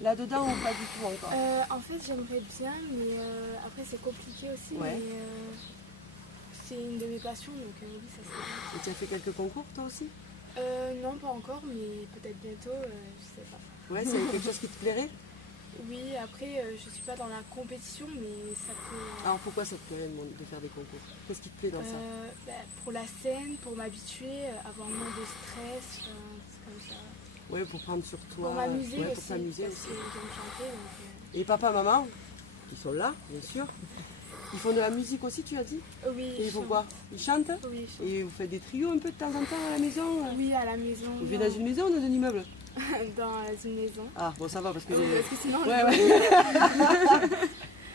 là-dedans ou pas du tout encore? En fait, j'aimerais bien, mais après c'est compliqué aussi. Ouais. Mais c'est une de mes passions, donc oui, ça serait. Et tu as fait quelques concours toi aussi? Non, pas encore, mais peut-être bientôt, je sais pas. Ouais, c'est quelque chose qui te plairait? Oui, après, je suis pas dans la compétition, mais ça peut. Alors pourquoi ça te plairait de faire des concours? Qu'est-ce qui te plaît dans ça? Pour la scène, pour m'habituer, avoir moins de stress, c'est comme ça. Oui, pour prendre sur toi. Pour m'amuser aussi. Pour t'amuser Parce aussi. que j'aime chanter. Donc, Et papa, maman, ils sont là, bien sûr. Ils font de la musique aussi, tu as dit? Oui. Et ils font quoi? Ils chantent? Oui. Et vous faites des trios un peu de temps en temps à la maison? Oui, à la maison. Vous vivez dans une maison ou dans un immeuble? Dans une maison. Ah, bon, ça va parce que. Oui, parce que sinon. Ouais.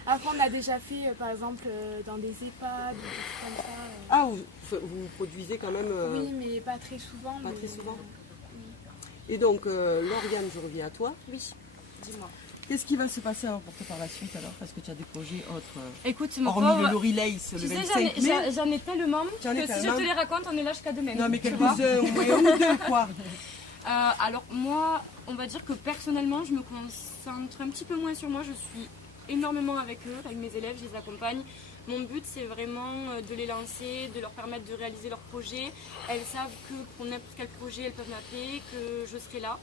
Après, on a déjà fait, par exemple, dans des EHPAD, des trucs comme ça. Ah, vous produisez quand même. Oui, mais pas très souvent. Pas très souvent. Et donc, Lauriane, je reviens à toi. Oui, dis-moi. Qu'est-ce qui va se passer alors pour toi par la suite alors? Est-ce que tu as des projets autres Écoute, hormis le Laurie Lace, le 25 mai? J'en ai tellement que si je te les raconte, on est là jusqu'à demain. Non, mais quelques-uns, au moins un ou deux, quoi. Alors moi, on va dire que personnellement, je me concentre un petit peu moins sur moi. Je suis énormément avec eux, avec mes élèves, je les accompagne. Mon but, c'est vraiment de les lancer, de leur permettre de réaliser leurs projets. Elles savent que pour n'importe quel projet, elles peuvent m'appeler, que je serai là.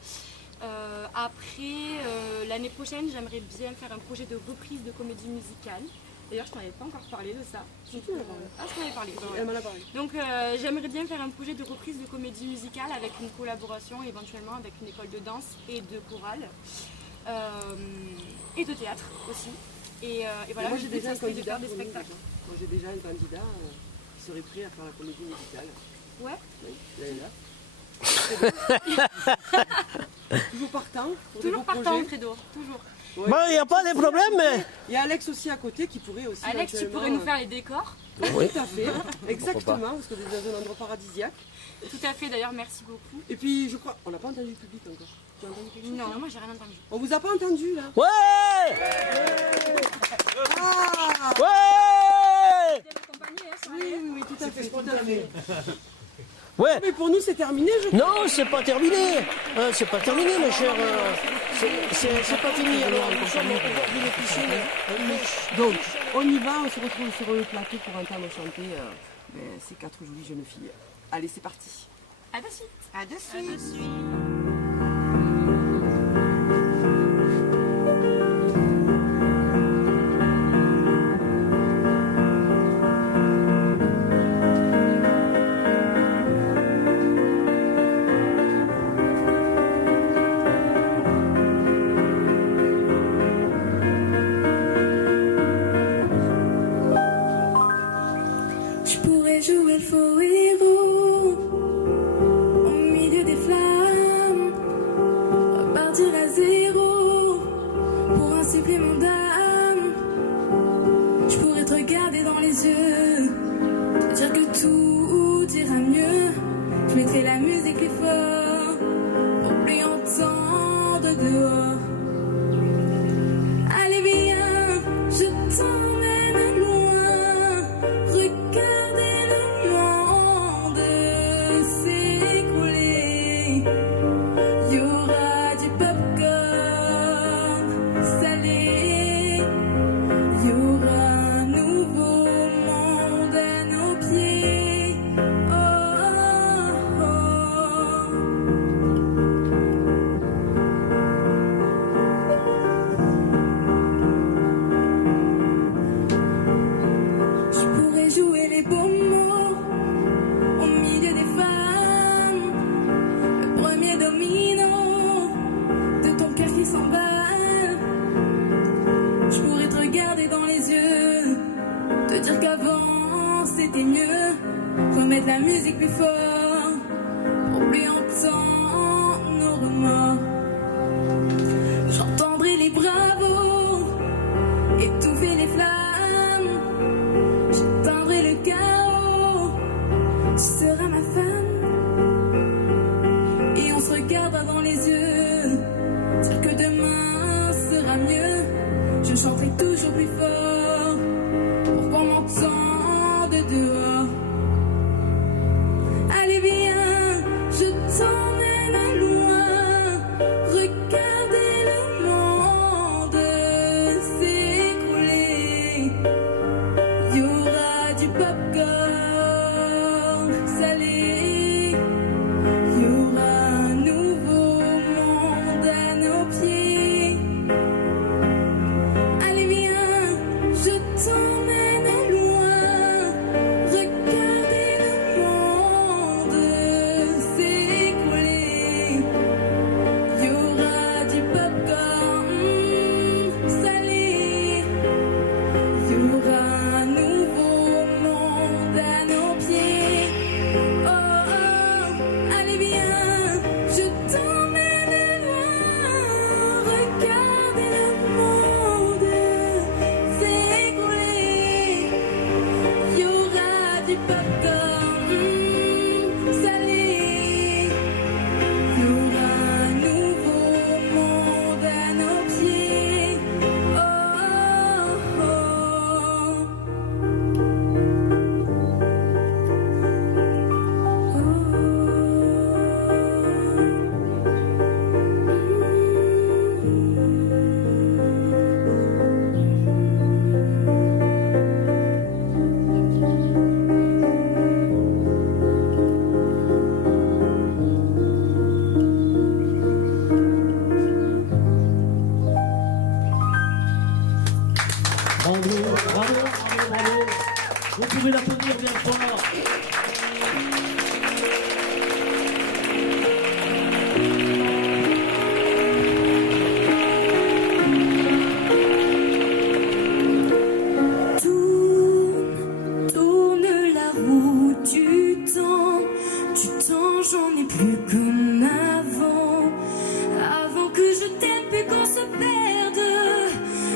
Après, l'année prochaine, j'aimerais bien faire un projet de reprise de comédie musicale. D'ailleurs, je t'en avais pas encore parlé de ça. Si tu m'en as parlé. Ah, je t'en avais parlé. Elle m'en a parlé. Donc, j'aimerais bien faire un projet de reprise de comédie musicale avec une collaboration éventuellement avec une école de danse et de chorale et de théâtre aussi. Et voilà, moi j'ai déjà un candidat des spectacles. Moi j'ai déjà un candidat qui serait prêt à faire la comédie musicale. Ouais. Oui, il est là. Toujours partant. Toujours partant, Fredo, toujours. Ouais. Bon, il n'y a pas de problème, mais... Il y a Alex aussi à côté qui pourrait aussi. Alex, tu pourrais nous faire les décors. Oui, tout à fait. Exactement, parce que c'est dans un endroit paradisiaque. Tout à fait, d'ailleurs, merci beaucoup. Et puis, je crois, on n'a pas entendu le public encore. Tu as entendu quelque chose? Non, moi j'ai rien entendu. On vous a pas entendu là? Ouais! Ah! Ouais! Oui, tout à fait, tout à fait. Ouais. Mais pour nous, c'est terminé, je crois. Non, c'est pas terminé. C'est pas terminé, mes chers. C'est pas fini. Alors, nous sommes au bord d'une piscine. Donc, on y va, on se retrouve sur le plateau pour entendre chanter ces 4 jolies jeunes filles. Allez, c'est parti. À de suite. À de suite. À de suite. Je pourrais jouer le faux héros au milieu des flammes. les yeux, te dire que tout ira mieux. Je mettrai la musique plus fort pour plus entendre dehors. Allez viens, je t'emmène loin. Regardez le monde s'écouler. Il y aura du popcorn salé. Il y aura un nouveau monde à nos pieds. Oh, oh, oh. Je pourrais jouer les beaux mots au milieu des femmes, le premier domino de ton cœur qui s'emballe. Je pourrais te regarder dans les yeux, te dire qu'avant c'était mieux, remettre la musique plus fort pour plus entendre nos remords. J'entendrai les bravos étouffer les flammes. J'éteindrai le chaos, tu seras ma femme. Et on se regardera dans les yeux, dire que demain sera mieux. Je chanterai toujours plus fort pour qu'on m'entende dehors. Allez viens, je t'emmène loin. Regardez le monde s'écouler. Il y aura du popcorn salé. Il y aura un nouveau monde à nos pieds. Allez viens, je t'emmène loin. Regardez le monde s'écouler. Il y aura du popcorn salé. Il y aura un nouveau monde à nos pieds. Oh, oh, allez viens, je t'emmène loin. Regardez le monde s'écouler. Il y aura du popcorn salé. Il y aura un nouveau monde à nos pieds. Oh, oh, Bravo, bravo, bravo, bravo. Vous pouvez l'applaudir bien fort. Tourne la roue du temps, j'en ai plus comme avant. Avant que je t'aime puis qu'on se perde,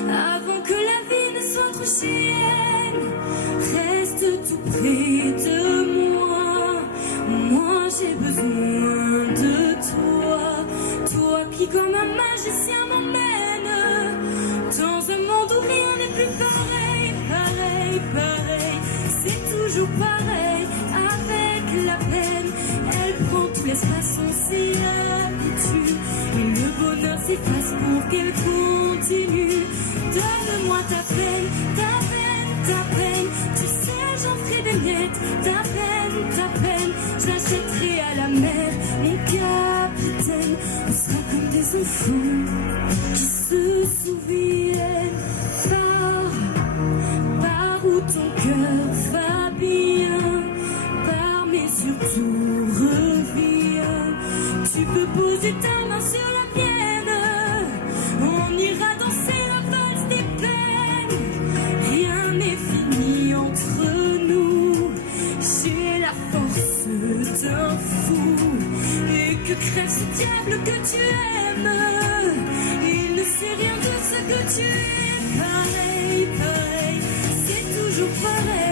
avant que la vie ne soit trop chienne, reste tout près de moi. Moi j'ai besoin de toi, toi qui comme un magicien m'emmène dans un monde où rien n'est plus pareil, pareil, pareil. C'est toujours pareil avec la peine, elle prend tout l'espace, on s'y habitue. Et le bonheur s'efface pour qu'elle continue. Donne-moi ta peine, ta peine, ta peine. Tu sais, j'en ferai des miettes. Ta peine, je l'achèterai à la mer. Mon capitaine, on sera comme des enfants qui se souviennent. Par où ton cœur va bien, par mais surtout reviens. Tu peux poser ta main sur la mienne, on ira danser la valse des peines. Rien n'est fini entre nous, j'ai la force d'un fou. Et que crève ce diable que tu aimes, il ne sait rien de ce que tu es. Pareil, pareil, c'est toujours pareil.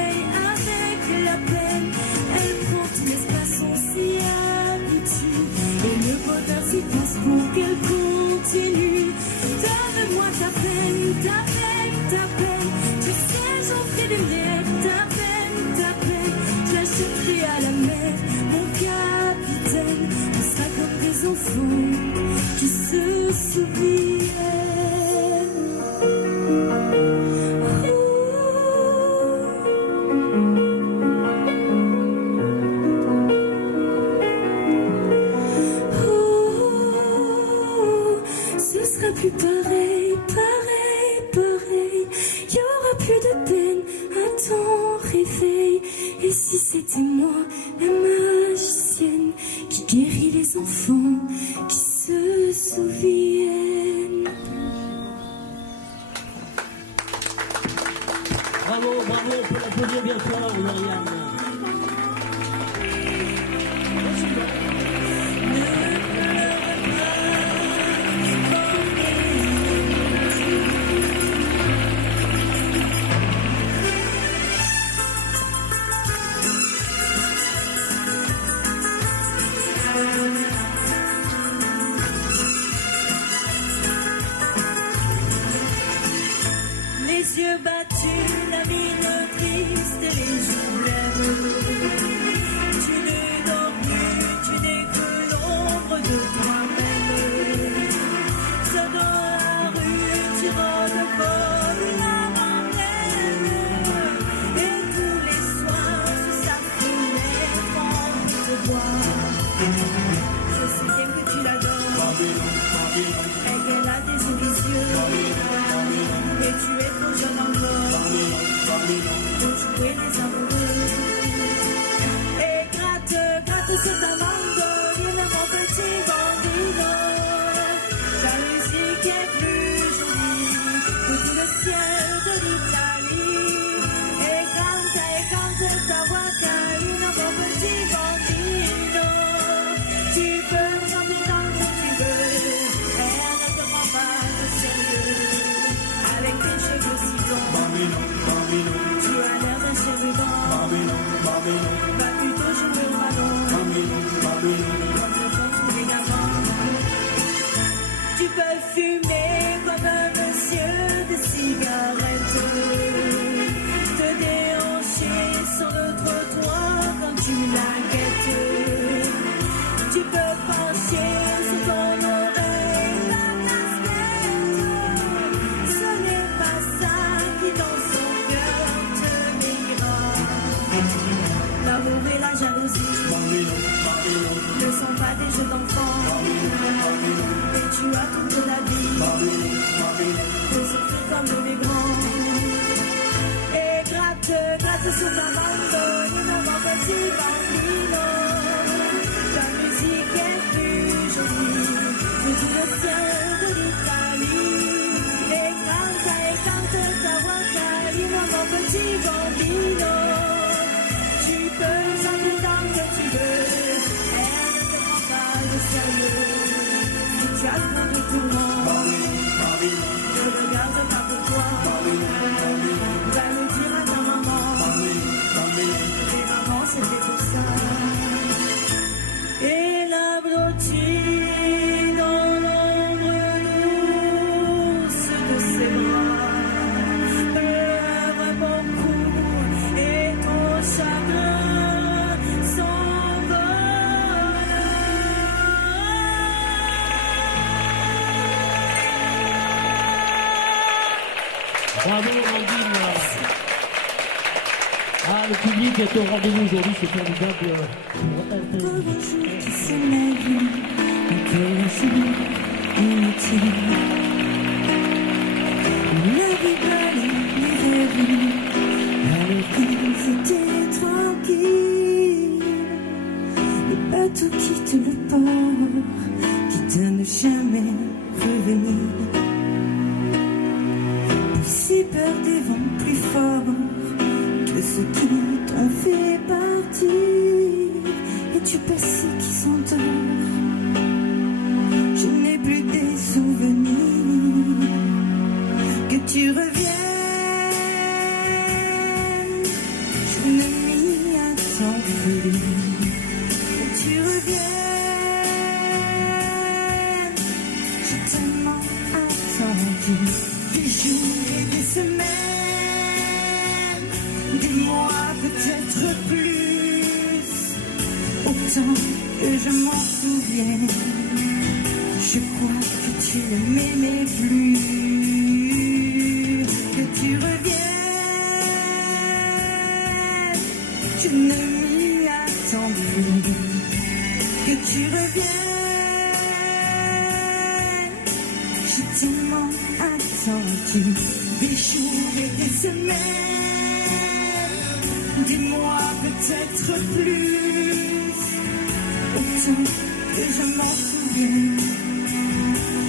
lumière, ta peine, je la jetterai à la mer, mon capitaine. On sera comme des enfants qui se souviennent. Ce sera plus pareil, pareil, pareil. Y aura plus de peine à ton réveil. Et si c'était moi, la magicienne, qui guérit les enfants, qui se souviennent. Bravo, bravo, on peut l'applaudir bien fort, Lauriane. Les yeux battus, la mine triste et les joues blêmes. Tu ne dors plus, tu n'es que l'ombre de toi-même. Ça dans la rue, tu rôdes comme une abandonne. Et tous les soirs, sous sa fenêtre, on te voit. Je sais bien que tu l'adores. Et qu'elle a des illusions. Et tu es trop jeune encore pour jouer les amoureux. Et gratte sur ta mandoline, mon petit bambino. Ta musique est plus jolie que tout le ciel de l'Italie. Et cante ta voix câline, mon petit bambino. Tu peux chanter tant que tu veux, elle ne te prend pas de sérieux. Avec tes cheveux si longs, tu as l'air d'un chérubin. Va plutôt jouer au ballon, comme le font tous les gamins. Tu peux fumer comme un monsieur de cigarette, te déhancher sur le trottoir quand tu la guettes. Tu peux pencher sur ton oreille dans ta fenêtre. Ce n'est pas ça qui dans son cœur te bénira. L'amour et la jalousie ne sont pas des jeux d'enfants. Et tu as toute la vie de souffrir comme les grands. Et gratte sur ta mandoline, mon petit bambino. Ta musique est plus jolie que tout le ciel de l'Italie. Et cante ta voix câline, mon petit bambino. Tu peux chanter tant que tu veux, elle ne te prend pas de sérieux. Si tu as trop de tourments, ne regarde pas pour toi. Va le dire à ta maman, et maman c'est fait pour ça. Et la blottine dans l'ombre douce de ses bras pleure beaucoup et ton chagrin s'envole. Bravo, Amandine. Ah, le public est au rendez-vous aujourd'hui, c'est formidable. Pauvre jour qui se lève, encore un jour inutile. La vie belle, les rêves, alors qu'ils étaient tranquilles. Le bateau quitte le port, quitte à ne jamais revenir. Si peur des vents plus forts que ceux qui t'ont fait partir, et tu passé qui s'endort. Je n'ai plus des souvenirs. Que tu reviennes, je ne m'y attends plus. Que tu reviennes, j'ai tellement attendu. Des jours et des semaines, dis-moi peut-être plus. Autant que je m'en souviens, je crois que tu ne m'aimais plus. Que tu reviennes, je ne m'y attends plus. Que tu reviennes, j'ai tellement attendu des jours et des semaines. Dis-moi peut-être plus. Autant que je m'en souviens,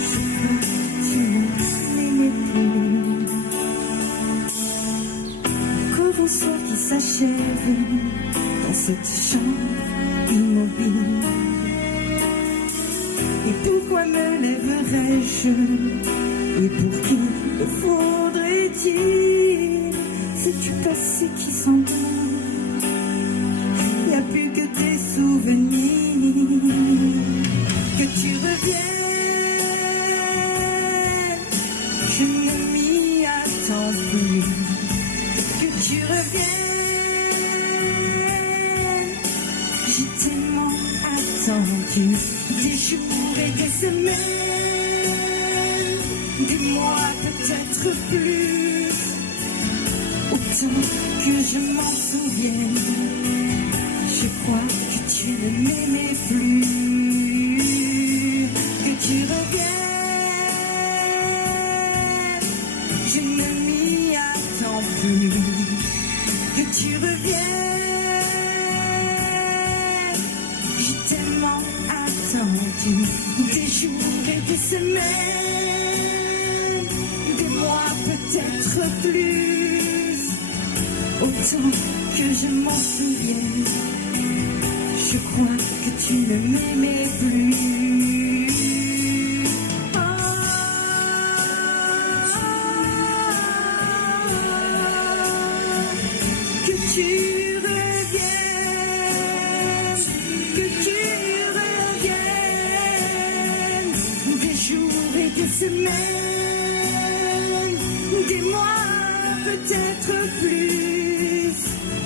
je crois que tu ne m'aimais plus. Encore un soir qui s'achève dans cette chambre immobile. Et pourquoi me lèverais-je? Et pour qui le faudrait-il? C'est du passé qui s'endort. Il n'y a plus que tes souvenirs. Que tu reviennes, je ne m'y attends plus. Que tu reviennes, j'ai tellement attendu des jours et des semaines. Dis-moi peut-être plus. Autant que je m'en souvienne, je crois que tu ne m'aimais plus. Que tu reviennes, je ne m'y attends plus. Que tu reviennes, j'ai tellement attendu des jours et des semaines. Des mois peut-être plus. Autant que je m'en souvienne, je crois que tu ne m'aimais plus. Que tu reviennes, que tu reviennes, des jours et des semaines, des mois peut-être plus.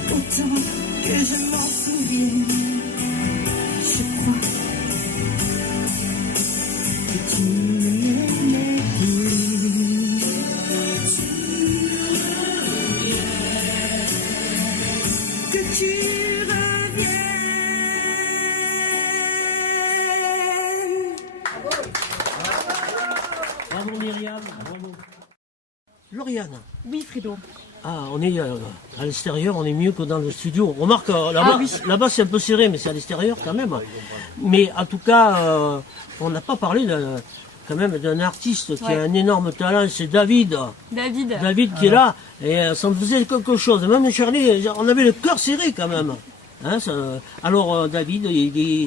Autant que je m'en souvienne, je crois que tu ne m'aimais plus. Que tu reviennes. Bravo Myriam, bravo. Lauriane. Oui, Fredo. Ah, on est à l'extérieur, on est mieux que dans le studio. Remarque, là-bas, là-bas c'est un peu serré, mais c'est à l'extérieur quand même. Mais en tout cas, on n'a pas parlé quand même d'un artiste qui a un énorme talent, c'est David. David qui est là, et ça me faisait quelque chose. Même Charlie, on avait le cœur serré quand même. Hein, alors David,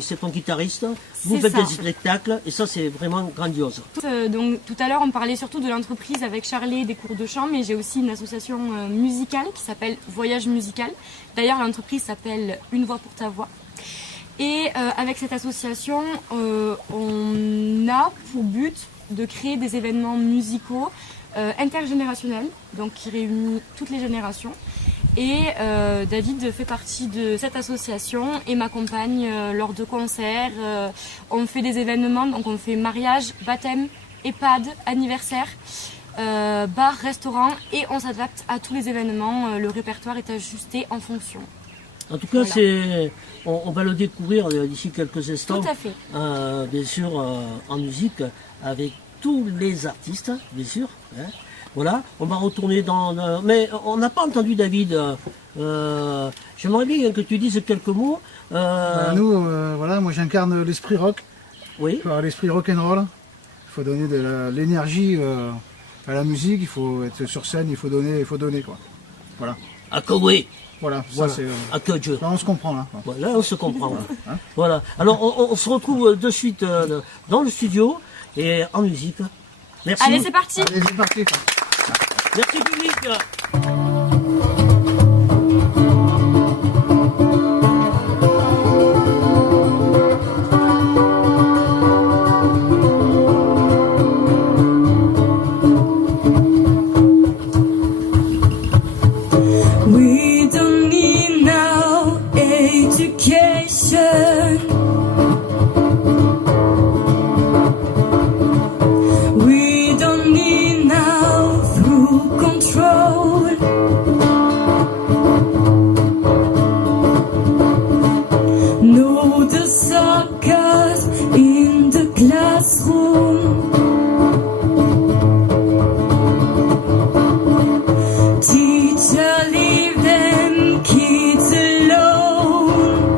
c'est ton guitariste, vous faites des spectacles et ça c'est vraiment grandiose. Donc tout à l'heure on parlait surtout de l'entreprise avec Charlie, des cours de chant, mais j'ai aussi une association musicale qui s'appelle Voyage Musical. D'ailleurs l'entreprise s'appelle Une Voix pour ta voix. Et avec cette association, on a pour but de créer des événements musicaux intergénérationnels, donc qui réunissent toutes les générations. Et David fait partie de cette association et m'accompagne lors de concerts. On fait des événements, donc on fait mariage, baptême, EHPAD, anniversaire, bar, restaurant, et on s'adapte à tous les événements. Le répertoire est ajusté en fonction. En tout cas, voilà. On va le découvrir d'ici quelques instants. Tout à fait. Bien sûr, en musique, avec tous les artistes, bien sûr. Hein. Voilà, on va retourner dans... mais on n'a pas entendu David. J'aimerais bien que tu dises quelques mots. Nous, voilà, moi j'incarne l'esprit rock. Oui. L'esprit rock'n'roll. Il faut donner de l'énergie à la musique, il faut être sur scène, il faut donner quoi. Voilà. À oui. Voilà, voilà. Ça c'est... à que Dieu. Là on se comprend là. Là on se comprend. Hein, voilà. Alors on se retrouve de suite dans le studio et en musique. Merci. Allez, c'est parti. Allez, c'est parti. Merci public. We don't need no education. We don't need no through control. No, the suckers in the classroom. Teacher, leave them kids alone.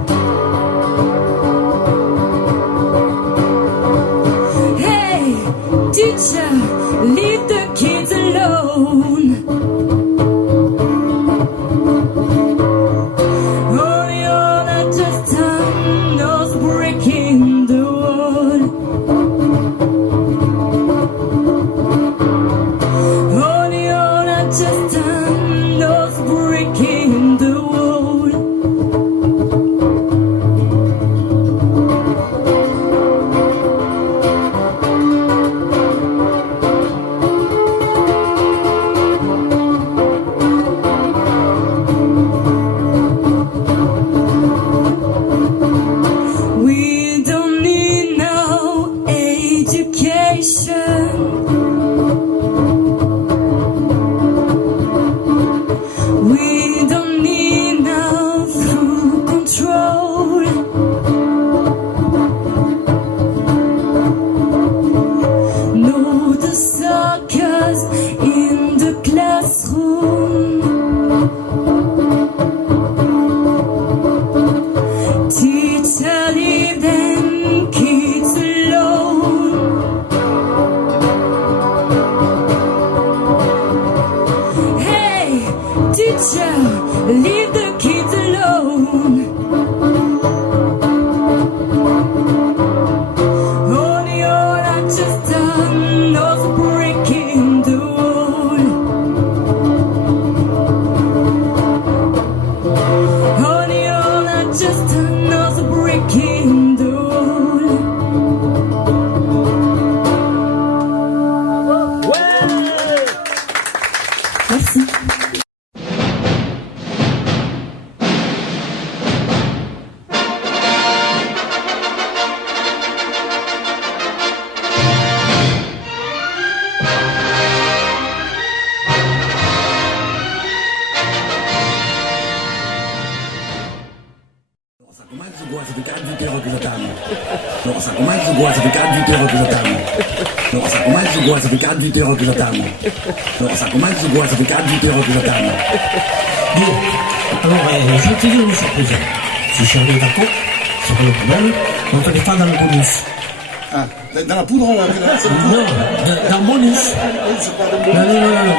Hey, teacher, leave the kids alone. Only on a just knows breaking the wall. Only on a just knows breaking the wall. We don't need no education. We don't need no through control. No, the suckers in the classroom. Teacher, leave them kids alone. Hey, teacher, leave the kids alone. Only all I just done knows breaking the wall. Only all I just done knows breaking the wall. Merci. Ça fait 48 heures que j'attends. Non, ça commence, je vois, ça fait 48 heures que j'attends. Non, ça commence, je vois, ça fait 48 heures que j'attends. Non, ça commence, je vois, ça fait 48 heures que j'attends. Bon, alors je vais te dire une surprise. Si Charlie est d'accord, c'est pas le problème, on te les fait dans le bonus. Ah, dans la poudre là, Non, dans le bonus. Non,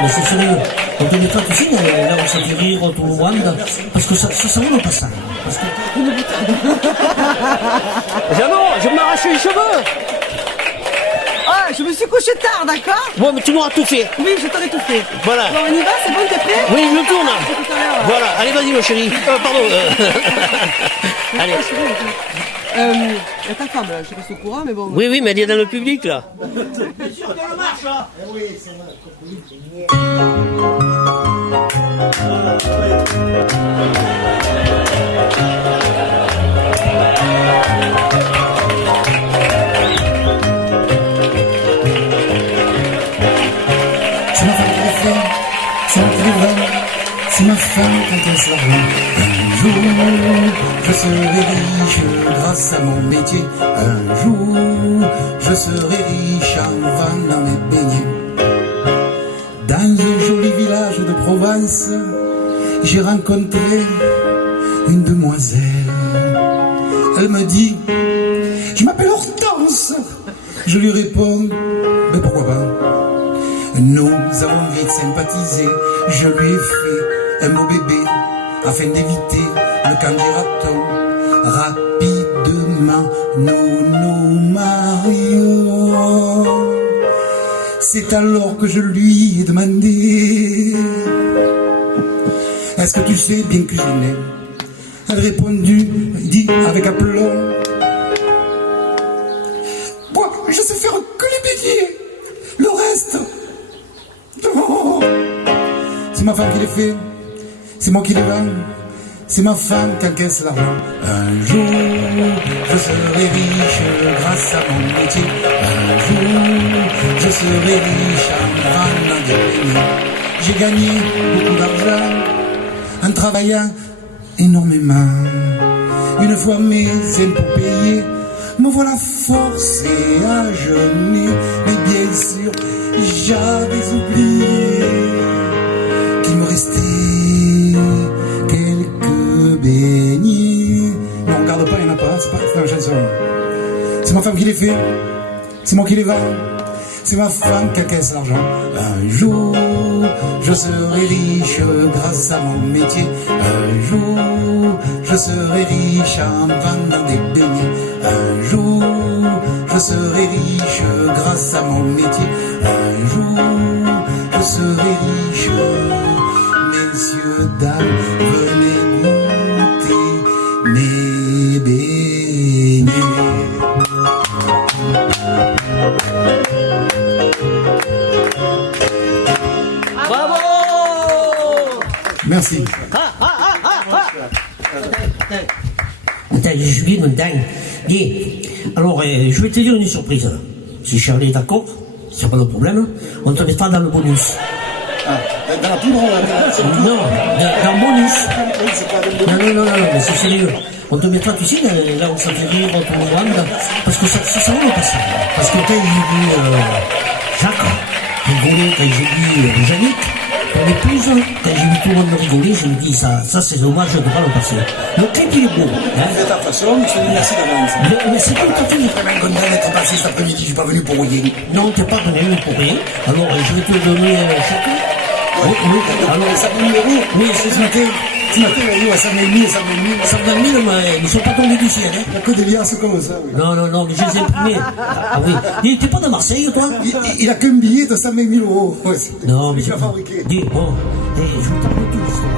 mais c'est sérieux. On te les fait, tu sais, là on s'est fait rire tout le monde, parce que ça vaut le passage. Parce que... Jeannot, je vais m'arracher les cheveux. Ah, je me suis couché tard, d'accord? Bon, mais tu m'auras tout fait. Oui, je t'aurai tout fait. Voilà. Bon, on y va, c'est bon, t'es prêt? Oui, je tourne. C'est tout à l'heure. Voilà, allez, vas-y, ma chérie. Pardon. Allez. Il y a ta femme, là, je reste au courant, mais bon. Oui, mais elle est dans le public, là. Bien sûr qu'elle marche, là. Oui, c'est vrai. C'est ma femme qui le fait, c'est moi qui le vends, c'est ma femme quand elle se la vend. Un jour, je serai riche grâce à mon métier. Un jour, je serai riche en vendant mes beignets. Dans un joli village de Provence, j'ai rencontré une demoiselle. Elle me dit, je m'appelle Hortense. Je lui réponds, mais pourquoi pas? Nous avons vite sympathisé. Je lui ai fait un beau bébé afin d'éviter le candidaton. Rapidement, nous nous marions. C'est alors que je lui ai demandé, est-ce que tu sais bien cuisiner? Elle a répondu, dit avec aplomb, moi, je sais faire que les beignets. Le reste, oh, c'est ma femme qui les fait. c'est moi qui les vends. C'est ma femme qui encaisse l'argent. Un jour, je serai riche grâce à mon métier. Un jour, je serai riche en vendant des beignets. J'ai gagné beaucoup d'argent en travaillant énormément. Une fois mes impôts payés, me voilà forcé à jeûner. Mais bien sûr, j'avais oublié qu'il me restait quelques beignets. Non, regarde pas, il n'y en a pas, c'est pas dans la chanson. C'est ma femme qui les fait, c'est moi qui les vends. C'est ma femme qui encaisse l'argent. Un jour, je serai riche grâce à mon métier. Un jour, je serai riche en vendant des beignets. Un jour, je serai riche grâce à mon métier. Un jour, je serai riche. Messieurs, dames, venez goûter mes beignets. Bravo! Merci. Attends, je suis bien content. Bien. Alors, je vais te dire une surprise. Si Charlie est d'accord, c'est pas le problème, on te mettra dans le bonus. Ah, dans la poudre, non, dans le bonus. Non, mais c'est sérieux. On te mettra, tu sais, là où ça fait rire, tout le monde, parce que ça va passer. Parce que quand j'ai vu Jacques rigoler, quand j'ai vu Yannick, mon épouse, quand j'ai vu tout le monde rigoler, je me dis, ça c'est dommage de ne pas le passer. Le clip, il est beau. Hein. Fais ta façon, je te dis merci d'avance. Mais c'est pas tout à fait. Je suis vraiment content d'être passé cet après-midi, je suis pas venu pour rien. Non, t'es pas venu pour rien. Alors, je vais te donner chacun. Oui. Alors, ça peut numéro. Oui, c'est ce matin. Ce matin, il a eu à 120 000, 120 000, mais ils sont pas tombés du ciel, hein. Il n'y a que des liasses comme ça, oui. Non, mais je les ai imprimés. Ah oui. T'es pas de Marseille, toi? Il a qu'un billet de 120 000 euros. Ouais, non, mais il a fabriqué. Dis, bon, je vais t'appeler tout l'histoire.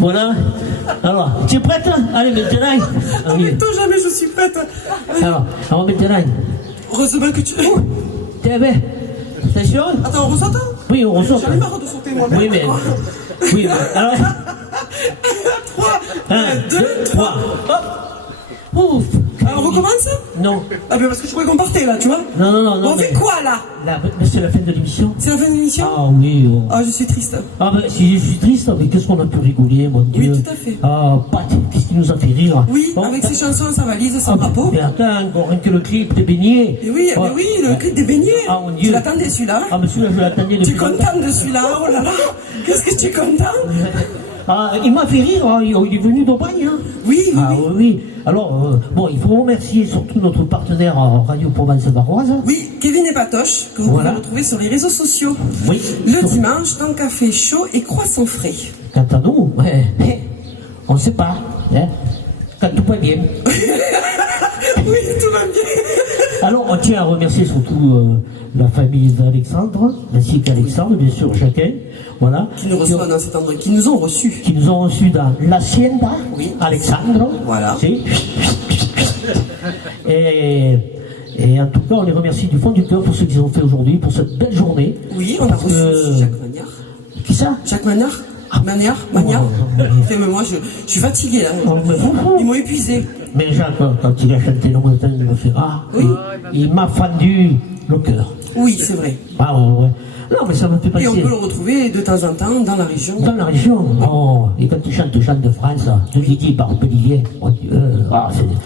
Voilà. Alors, tu es prête? Allez, maintenant. En même temps, jamais je suis prête. Alors, maintenant. Heureusement que tu... T'es bien. Attention. Attends, on ressort? Oui, on ressort. J'en ai marre de sauter moi-même. Oui, mais... Oui, mais... Alors... 3, 1, 2, 3. Hop. Ouf. Ah On recommence? Non. Ah ben parce que je croyais qu'on partait là, tu vois. Non, non, non. On fait quoi là? Mais c'est la fin de l'émission. C'est la fin de l'émission? Ah oui. Ah, je suis triste. Ah ben si je suis triste, mais qu'est-ce qu'on a pu rigoler, mon Dieu. Oui, tout à fait. Ah, Pat, qu'est-ce qui nous a fait rire? Oui, avec ses chansons, sa valise, son drapeau. Mais attends, encore rien que le clip des beignets. Et oui, mais oui, le clip des beignets. Ah mon Dieu. Tu l'attendais celui-là? Ah mais celui-là, je l'attendais depuis. Tu es content de celui-là? Oh là là. Qu'est-ce que tu es content? Ah, il m'a fait rire, hein. Il est venu d'Aubagne. Hein. Oui, oui, ah, oui. Alors, bon, il faut remercier surtout notre partenaire Radio Provence-Varoise. Oui, Kevin et Patoche, que vous pouvez retrouver sur les réseaux sociaux. Oui. Le dimanche, dans café chaud et croissant frais. Quant à nous, on ne sait pas. Hein, quand tout va bien. Oui, tout va bien. Alors, on tient à remercier surtout la famille d'Alexandre, ainsi qu'Alexandre, bien sûr, chacun. Voilà. Qui nous reçoivent dans cet endroit, qui nous ont reçus. Qui nous ont reçus dans l'Hacienda, oui. Alexandre. Voilà. Et en tout cas, on les remercie du fond du cœur pour ce qu'ils ont fait aujourd'hui, pour cette belle journée. Oui, on a reçu Jacques Magnard. Qui ça? Jacques Magnard. Magnard. Mais moi, je suis fatigué là. Ils m'ont épuisé. Mais Jacques, quand il a chanté le matin, il m'a fait oui. Il m'a fendu le cœur. Oui, c'est vrai. Ah ouais. Non, mais ça me fait passer. Et on peut le retrouver de temps en temps dans la région. Dans la région. Oh, et quand il chante Chant de France, de Lydie par Pellivier, mon Dieu,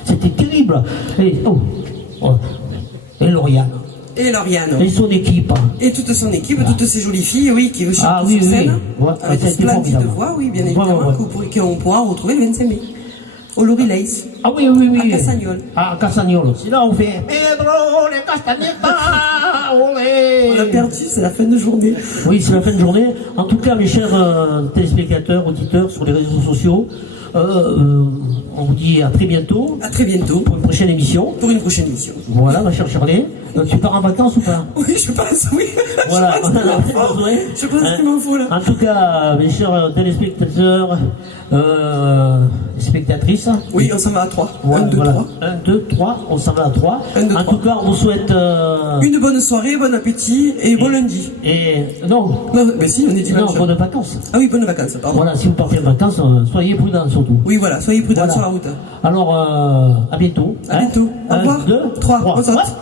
c'était terrible. Et Lauriane. Et Lauriane. Et son équipe. Et toute son équipe, toutes ces jolies filles, oui, qui chantent sur scène. Ouais, avec une splendide voix, oui, bien évidemment, qu'on pourra retrouver le 25 mai. Au Laurie Lace. Ah oui, oui, oui. À Cassagnol. Ah, à Cassagnol. C'est là où on fait Pedro, les castanetas, olé. On l'a perdu, c'est la fin de journée. Oui, c'est la fin de journée. En tout cas, mes chers téléspectateurs, auditeurs sur les réseaux sociaux, on vous dit à très bientôt. À très bientôt. Pour une prochaine émission. Pour une prochaine émission. Voilà, ma chère Charlie. Tu pars en vacances ou pas? Oui, je pense, oui. Voilà. Je pense qu'il m'en faut là. En tout cas, mes chers téléspectateurs, spectatrices. Oui, on s'en va à 3. Voilà, 1, 2, 3. 1, 2, 3, on s'en va à 3. 1, 2, 3. En tout cas, on vous souhaite... une bonne soirée, bon appétit et bon lundi. Et non. Non, mais si, on est dimanche. Non, bonnes vacances. Ah oui, bonnes vacances, pardon. Voilà, si vous partez en vacances, soyez prudents surtout. Oui, voilà, soyez prudents sur la route. Alors, à bientôt. À bientôt. Au revoir. 1, 2, 3, on saute. saute.